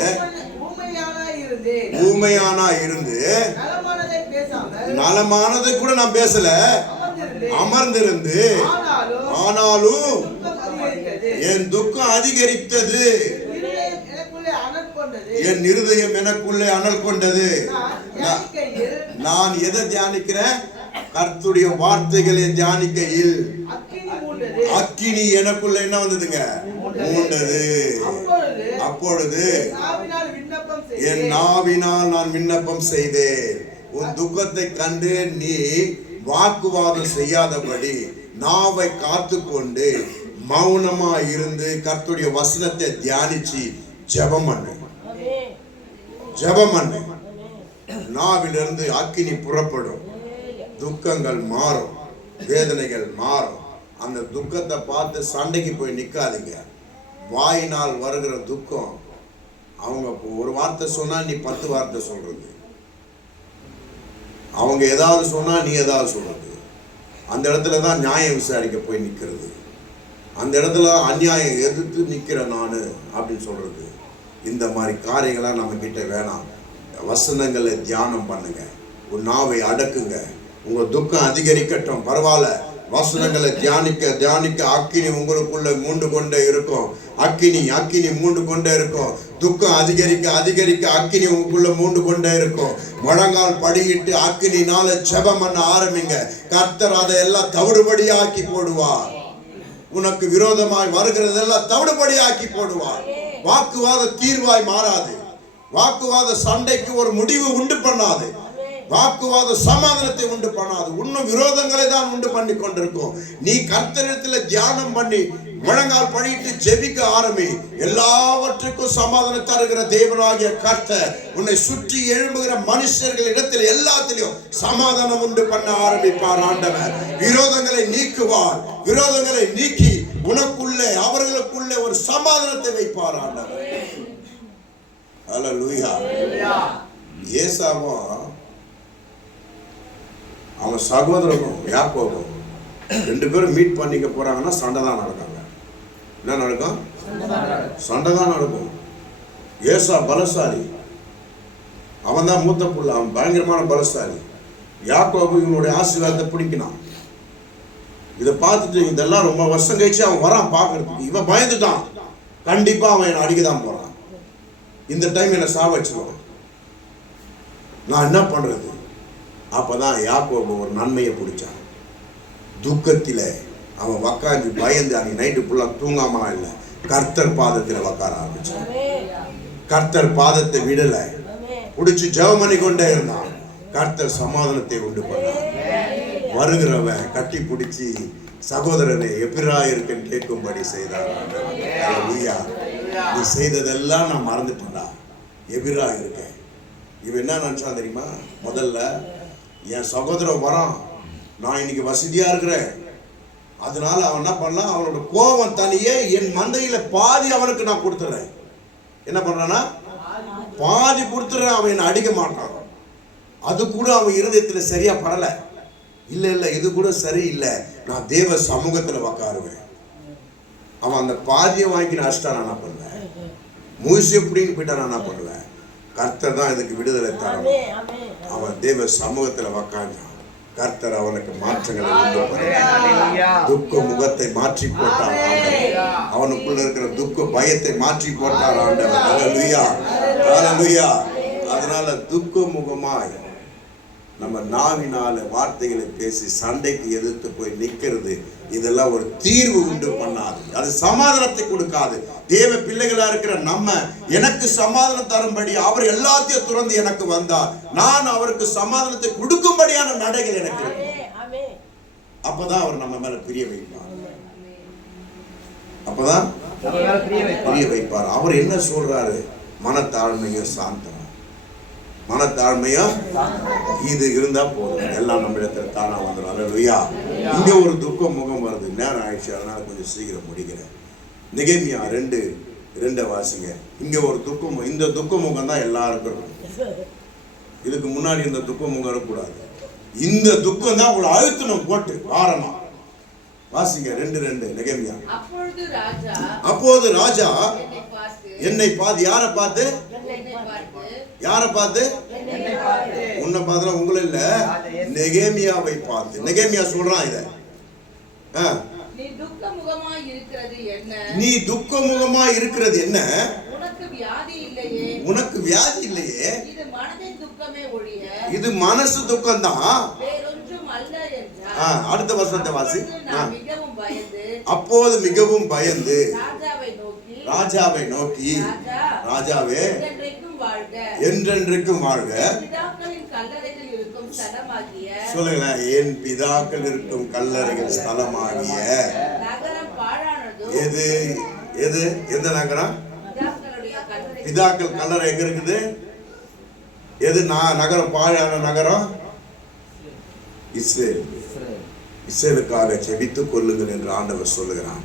ஊமையானா இருந்து நலமானதை பேசாமல், நலமானதை கூட நான் பேசல, அமர்ந்திருந்து, ஆனாலும் என் துக்கம் அதிகரித்தது, என் இருதயம் எனக்குள்ளே அனல் கொண்டது. நான் எதை தியானிக்கிறேன்? கர்த்தருடைய வார்த்தைகளை தியானிக்கையில் அக்கினி எனக்குள்ள என்ன வந்ததுங்க? மூண்டது. அப்பொழுது என் நாவினால் நான் விண்ணப்பம் செய்தேன். உன் துக்கத்தை கண்டு நீ வாக்குவாதம் செய்யாதபடி நாவை காத்து கொண்டு மௌனமா இருந்து கர்த்தருடைய வசனத்தை தியானிச்சு ஜெபம் பண்ணு. ஜெபம் பண்ணு. நாவிலிருந்து அக்கினி புறப்படும். துக்கங்கள் மாறும், வேதனைகள் மாறும். அந்த துக்கத்தை பார்த்து சண்டைக்கு போய் நிக்காதீங்க. வாயினால் வருகிற துக்கம், அவங்க ஒரு வார்த்தை சொன்னா நீ 10 வார்த்தை சொல்றது, அவங்க ஏதாவது சொன்னா நீ ஏதாவது சொல்றது. அந்த இடத்துல தான் நியாயம் விசாரிக்க போய் நிக்கிறது. அந்த இடத்துல அநியாயம் எதிர்த்து நிக்கிற நானு அப்படின்னு சொல்றது. இந்த மாதிரி காரியங்களாம் நம்ம கிட்ட வேணாம். வசனங்களை தியானம் பண்ணுங்க. உன் நாவை அடக்குங்க. உங்க துக்கம் அதிகரிக்கட்டும், பரவாயில்ல. வசனங்களை தியானிக்க தியானிக்க அக்கினி உங்களுக்குள்ள மூண்டு கொண்டே இருக்கும். அக்கினி மூண்டு கொண்டே இருக்கும். துக்கம் அதிகரிக்க அதிகரிக்க அக்கினி உங்களுக்குள்ள மூண்டு கொண்டே இருக்கும். முழங்கால் படியிட்டு அக்கினினால ஜெபம் பண்ண ஆரம்பிங்க. கர்த்தர் அதை எல்லாம் தவிடுபடியாக்கி போடுவார். உனக்கு விரோதமாய் வருகிறதெல்லாம் தவிடுபடியாக்கி போடுவார். வாக்குவாத தீர்வாய் மாறாது. வாக்குவாத சண்டைக்கு ஒரு முடிவு உண்டு பண்ணாது. வாக்குவாத சமாதானத்தை உண்டு பண்ணாது. இன்னும் விரோதங்களை தான் உண்டு பண்ணி கொண்டிருக்கும். நீ கர்த்தரிடத்துல தியானம் பண்ணி முழங்கால் படிட்டு ஜெபிக்க ஆரம்பி. எல்லாவற்றுக்கும் சமாதானம் தருகிற தேவனாகிய கர்த்தர் உன்னை சுற்றி எழும்புகிற மனுஷர்கள் இடத்துல எல்லாத்திலையும் சமாதானம் உண்டு பண்ண ஆரம்பிப்பார். ஆண்டவர் விரோதங்களை நீக்குவார். விரோதங்களை நீக்கி உனக்குள்ளே அவர்களுக்குள்ளே ஒரு சமாதானத்தை வைப்பார். ஆண்டவர் அல்லேலூயா. ஏசாவும் அவன் சகோதரனும் யாக்கோபும் 2 பேரும் மீட் பண்ணிக்க போறாங்கன்னா சண்டை தான் நடக்காங்க. என்ன நடக்கும்? சண்டை தான் நடக்கும். ஏசா பலசாலி, அவன் தான் மூத்த புள்ள, அவன் பயங்கரமான பலசாலி. யாக்கோபு இவனுடைய ஆசீர்வாதத்தை பிடிக்கினான். இதை பார்த்துட்டு இதெல்லாம் ரொம்ப வருஷம் கழிச்சு அவன் வரான் பார்க்கறதுக்கு. இவன் பயந்துட்டான். கண்டிப்பா அவன் என்னை அடிக்கதான் போறான். இந்த டைம் என்னை சாவச்சிருவான். நான் என்ன பண்றது? அப்பதான் யாக்கோபு ஒரு நன்மையை பிடிச்சான். துக்கத்தில அவன் உக்காந்து பயந்து அன்னைக்கு நைட்டு ஃபுல்லா தூங்காமலாம் இல்லை, கர்த்தர் பாதத்தில் உட்கார ஆரம்பிச்சான். கர்த்தர் பாதத்தை விடல, பிடிச்சு ஜெபம் பண்ணி கொண்டே இருந்தான். கர்த்தர் சமாதானத்தை உண்டு பண்ணார். வருகிறவன் கட்டி பிடிச்சி சகோதரனை எப்படிரா இருக்குன்னு கேட்கும்படி செய்தார். அல்லேலூயா. நீ செய்ததெல்லாம் நான் மறந்துட்டேன்டா, எப்படிரா இருக்கேன். இவன் என்ன நினைச்சான் தெரியுமா? முதல்ல என் சகோதரன் வரான், நான் இன்னைக்கு வசதியா இருக்கிறேன், அதனால அவன் என்ன பண்ணலாம், அவனோட கோபம் தனியே என் மந்தையில பாதி அவனுக்கு நான் கொடுத்துறேன். என்ன பண்றானா? பாதி கொடுத்துறேன். அவன் என்னை அடிக்க மாட்டான். அது கூட அவன் இருதயத்துல சரியா படல. இல்ல இது கூட சரியில்லை, நான் தேவ சமூகத்துல உக்காருவேன். அவன் அந்த பாதியை வாங்கி நான் அஷ்டா நான் என்ன பண்ணுவேன்? மூசி எப்படின்னு போயிட்டா நான் என்ன பண்ணுவேன்? கர்த்தர் தான் இதுக்கு விடுதலை தரணும். அவன் தேவ சமூகத்துல உக்காந்தான். கர்த்தர் அவனுக்கு மாற்றங்களை உண்டு பண்ணார். துக்க முகத்தை மாற்றி போட்டார் ஆண்டவர். அவனுக்குள்ள இருக்கிற துக்க பயத்தை மாற்றி போட்டார் ஆண்டவர். அல்லேலூயா, அல்லேலூயா. அதனால துக்க முகமாய் நம்ம நாவினால வார்த்தைகளை பேசி சண்டைக்கு எதிர்த்து போய் நிக்கிறது, இதெல்லாம் ஒரு தீர்வு உண்டு பண்ணாது, அது சமாதானத்தை கொடுக்காது. தேவ பிள்ளைகளா இருக்கிற நம்ம, எனக்கு சமாதானம் தரும்படி அவர் எல்லாத்தையும் துறந்து எனக்கு வந்தார், நான் அவருக்கு சமாதானத்தை கொடுக்கும்படியான நடைகள் எனக்கு இருக்கு. அப்பதான் அவர் நம்ம மேல பிரிய வைப்பார். அப்பதான் பிரிய வைப்பார். அவர் என்ன சொல்றாரு? மனத்தாழ்மையும் சாந்தம், மனத்தாழ்மையும் இது இருந்தா போதும், எல்லாம் நம்ம இடத்துல தானா வந்துடும். அல்லேலூயா. இங்க ஒரு துக்க முகம் வருது, நேரம் ஆயிடுச்சு, அதனால கொஞ்சம் சீக்கிரம் முடிக்கிறேன். நெகேமியா 2:2 வாசிங்க. இங்க ஒரு துக்கம், இந்த துக்க முகம் தான் எல்லாருக்கும் இருக்கும். இதுக்கு முன்னாடி இந்த துக்க முகம் இருக்கக்கூடாது. இந்த துக்கம் தான் உங்களை அழுத்தணும் போட்டு வாரமா. வாசிங்க 2:2 நெகேமியா. அப்போது ராஜா என்னை பார்த்து, யாரை பார்த்து? யாரை பார்த்து? உன்னை பார்த்து, உங்களை இல்ல, நெகேமியாவை பார்த்து. நெகேமியா சொல்றான் இத, நீ துக்க முகமா இருக்கிறது என்ன? உனக்கு வியாதி இல்லையே, இது மனசு துக்கம் தான். அடுத்த வசனத்தை வாசி. அப்போது மிகவும் பயந்து ராஜாவை நோக்கி, ராஜாவே என்றென்றைக்கும் வாழ்க, சொல்லுங்களேன், என் பிதாக்கள் இருக்கும் கல்லறைகள் ஸ்தலமாகிய. எது எது எந்த நகரம்? பிதாக்கள் கல்லறை எங்க இருக்குது? எது நகரம்? பாழான நகரம் இஸ்ரேல். இஸ்ரேலுக்காக ஜெபித்துக் கொள்ளுங்கள் என்று ஆண்டவர் சொல்லுகிறான்.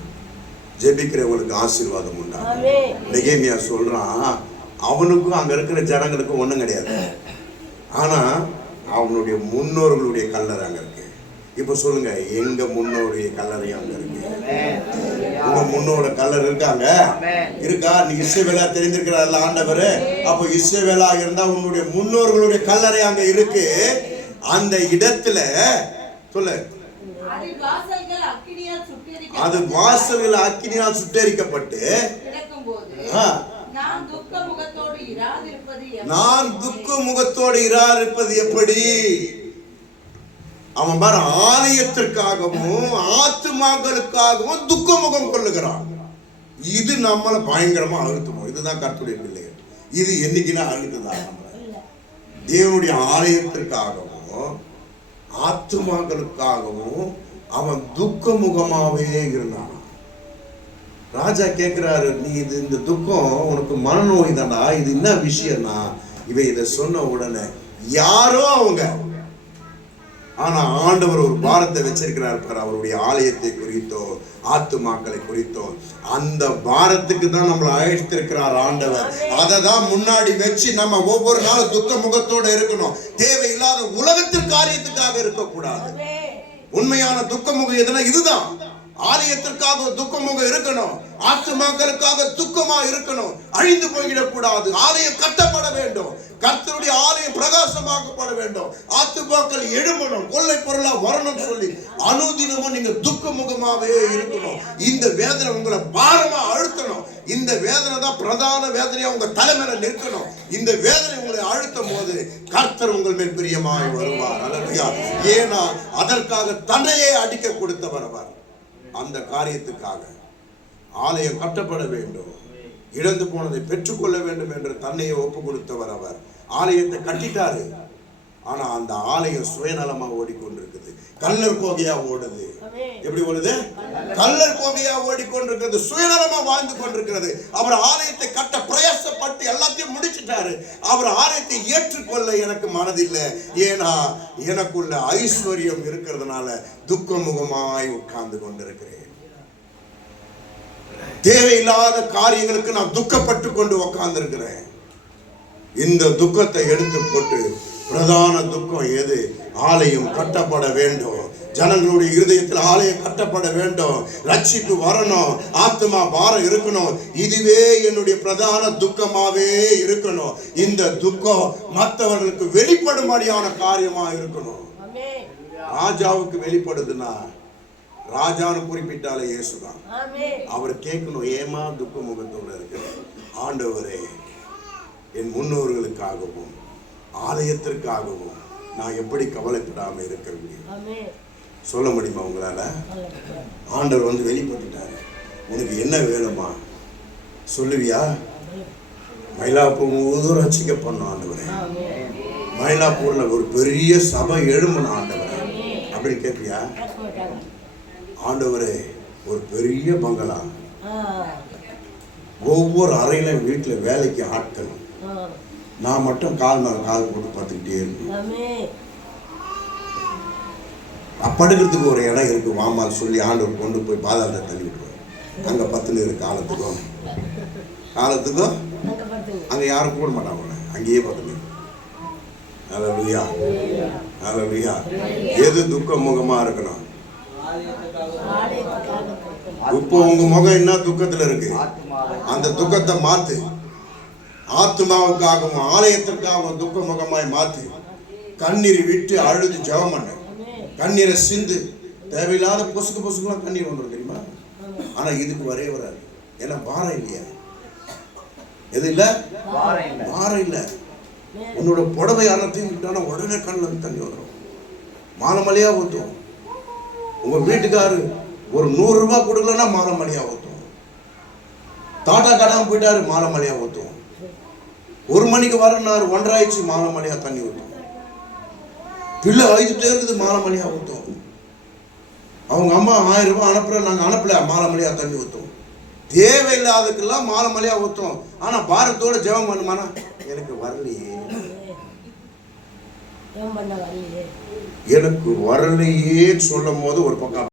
ஜெபிக்கிறவங்களுக்கு ஆசீர்வாதம் உண்டாகும். நெகேமியா சொல்றான், அவனுக்கும் அங்க இருக்கிற ஜனங்களுக்கும் ஒண்ணும் கிடையாது, ஆனா அவனுடைய முன்னோர்களுடைய கல்லறை அங்க இருக்கு. இப்ப சொல்லுங்க, எங்க முன்னோருடைய கல்லறை அங்க இருக்கு? உங்க முன்னோட கல்லறை இருக்காங்க, இருக்கா? நீ இஸ்ரவேலா தெரிந்திருக்கிறார் ஆண்டவர். அப்போ இஸ்ரவேலா இருந்தா உன்னுடைய முன்னோர்களுடைய கல்லறை அங்க இருக்கு. அந்த இடத்துல சொல்லு, அது வாசல்கள் அக்கினியால் சுட்டெரிக்கப்பட்டு நான் துக்க முகத்தோடு இராதிருப்பது எப்படி? அவன் பாரு, ஆலயத்திற்காகவும் ஆத்துமாக்களுக்காகவும் துக்க முகம் கொள்ளுகிறான். இது நம்மள பயங்கரமா அழுத்துவோம். இதுதான் கர்த்தருடைய பிள்ளைகள். இது என்னைக்குன்னா அழுத்துதான். தேவனுடைய ஆலயத்திற்காகவும் ஆத்துமாக்களுக்காகவும் அவன் துக்க முகமாவே இருந்தான். ராஜா கேட்கிறாரு, நீ இந்த துக்கம் உனக்கு மனநோய் தானா? இது என்ன விஷயம்னா, இதை சொன்ன உடனே யாரோ அவங்க, ஆனா ஆண்டவர் ஒரு பாரத்தை வச்சிருக்கிறார் அவருடைய ஆலயத்தை குறித்தோ ஆத்துமாக்களை குறித்தோ. அந்த பாரத்துக்கு தான் நம்மளை அழைத்திருக்கிறார் ஆண்டவர். அதை தான் முன்னாடி வச்சு நம்ம ஒவ்வொரு நாளும் துக்க முகத்தோட இருக்கணும். தேவையில்லாத உலகத்திற்கு காரியத்துக்காக இருக்கக்கூடாது. உண்மையான துக்க முகம் எதுனா இதுதான். ஆலயத்திற்காக துக்க முகம் இருக்கணும், ஆத்துமாக்களுக்காக துக்கமா இருக்கணும். அழிந்து போய்விடக்கூடாது. ஆலயம் கட்டப்பட வேண்டும், கர்த்தருடைய ஆலயம் பிரகாசமாக்கப்பட வேண்டும், ஆத்துமாக்கள் எழும்பணும், கொள்ளை பொருளா வரணும் சொல்லி அனுதினமும் நீங்க துக்க முகமாவே இருக்கணும். இந்த வேதனை உங்களை பாரமா அழுத்தணும். இந்த வேதனை தான் பிரதான வேதனையா உங்க தலைமையில நிற்கணும். இந்த வேதனை உங்களை அழுத்தும் போது கர்த்தர் உங்கள் மேல் பிரியமாய் வருவார். அல்லேலூயா. ஏன்னா அதற்காக தன்னையே அடிக்க கொடுத்தவர் அவர். அந்த காரியத்துக்காக ஆலயம் கட்டப்பட வேண்டும், இழந்து போனதை பெற்றுக்கொள்ள வேண்டும் என்று தன்னையே ஒப்பு கொடுத்தவர் அவர். ஆலயத்தை கட்டிட்டாரு, ஆனா அந்த ஆலயம் சுயநலமா ஓடிக்கொண்டிருக்குது. கல்லர் கோகையா ஓடுது. எப்படி ஓடுது? கல்லர் கோகையா ஓடிக்கொண்டிருக்கிறது, சுயநலமா வாழ்ந்து கொண்டிருக்கிறது. அவர் ஆலயத்தை கட்ட பிரயாசப்பட்டு எல்லாத்தையும் முடிச்சிட்டாரு. அவர் ஆலயத்தை ஏற்றுக்கொள்ள எனக்கு மனதில்லை. ஏன்னா எனக்குள்ள ஐஸ்வர்யம் இருக்கிறதுனால துக்க முகமாய் உட்கார்ந்து கொண்டிருக்கிறேன். தேவையில்லாத காரியங்களுக்கு நான் துக்கப்பட்டு கொண்டு உட்கார்ந்து இருக்கிறேன். இந்த துக்கத்தை எடுத்து போட்டு பிரதான துக்கம் எது? ஆலயம் கட்டப்பட வேண்டும். ஜனங்களுடைய இருதயத்தில் ஆலயம் கட்டப்பட வேண்டும், ரட்சிப்பு வரணும், ஆத்மா பாரம் இருக்கணும். இதுவே என்னுடைய பிரதான துக்கமாவே இருக்கணும். இந்த துக்கம் மற்றவர்களுக்கு வெளிப்படும்படியான காரியமா இருக்கணும். ராஜாவுக்கு வெளிப்படுதுன்னா, ராஜான்னு குறிப்பிட்டாலே இயேசுதான். அவர் கேட்கணும், ஏமா துக்க முகத்தோட இருக்கு? ஆண்டவரே, என் முன்னோர்களுக்காகவும் ஆலயத்திற்காகவும் நான் எப்படி கவலைப்படாம இருக்க முடியும்? ஆமென். சொல்ல முடியுமா உங்களால? ஹalleluya. ஆண்டவர் வந்து வெளிப்பட்டுட்டாரு. உனக்கு என்ன வேணுமா சொல்லுவியா? மயிலாப்பூர் முழுவதும் ரட்சிக்கப்படணும் ஆண்டவரே. ஆமென். மயிலாப்பூர்ல ஒரு பெரிய சபை எழும்பணும் ஆண்டவரே அப்படின்னு கேட்பியா? கேட்க மாட்டாங்க. ஆண்டவரே ஒரு பெரிய பங்களா, ஆ. ஒவ்வொரு அறையிலும் வீட்டில் வேலைக்கு ஆட்கள், ஆ. நான் மட்டும் கால் மேல கால் போட்டு பார்த்துக்கிட்டே இருக்கேன். ஆமென். படுக்கிறதுக்கு ஒரு இடம் இருக்கு வாமான்னு சொல்லி ஆண்டவர் கொண்டு போய் பாதாளத்தை தள்ளி விட்டுருவார். அங்கே பத்துன்னு இருக்கு காலத்துக்கும் அங்க பாத்துங்க. அங்கே யாரும் கூட மாட்டாங்க, அங்கேயே பத்துன்னு. ஹல்லேலூயா, ஹல்லேலூயா. எது துக்க முகமா இருக்கணும்? ஆலயத்துக்காக கொடுக்கணும். இப்போ உங்க முகம் என்ன துக்கத்துல இருக்கு? ஆத்துமாவை அந்த துக்கத்தை மாத்து. ஆத்மாவுக்காகவும் ஆலயத்திற்காகவும் துக்க முகமாய் மாத்து. கண்ணீர் விட்டு அழுது ஜெபம் பண்ணு. ஆமென். கண்ணீரை சிந்து. தேவையில்லாத பொசுக்குலாம் கண்ணீர் வந்துடும் தெரியுமா? ஆனா இதுக்கு வரவே வராது. ஏன்னா பாரம் இல்லையா? எது இல்ல? வாரம் இல்லை. பாரம் இல்ல. உன்னோட புடவை அறத்தையும் விட்டானா உடனே கண்ணில் தண்ணி வந்துடும், மாலை மலையா ஊற்றும். உங்க வீட்டுக்காரு ஒரு 100 ரூபாய் கொடுக்கலன்னா மாலை மலையா ஊற்றும். தாட்டா காட்டாம போயிட்டாரு, மாலை மலையா ஊற்றும். 1 மணிக்கு வரனாரு, 1:30 ஆயிடுச்சு, மாலை மலையா தண்ணி ஊற்றும். பிள்ளை அழுதுட்டே இருக்குது, மாலை மலையா ஊற்றும். அவங்க அம்மா 1000 ரூபாய் அனுப்புற, நாங்க அனுப்பல, மாலை மலையா தண்ணி ஊற்றும். தேவையில்லாததுக்கெல்லாம் மாலை மலையா ஊற்றும். ஆனா பாரத்தோட ஜெபம் பண்ணுமானா எனக்கு வரலையே, ஜெபம் பண்ண வரலையே, எனக்கு வரலையே சொல்லும் போது ஒரு பக்கம்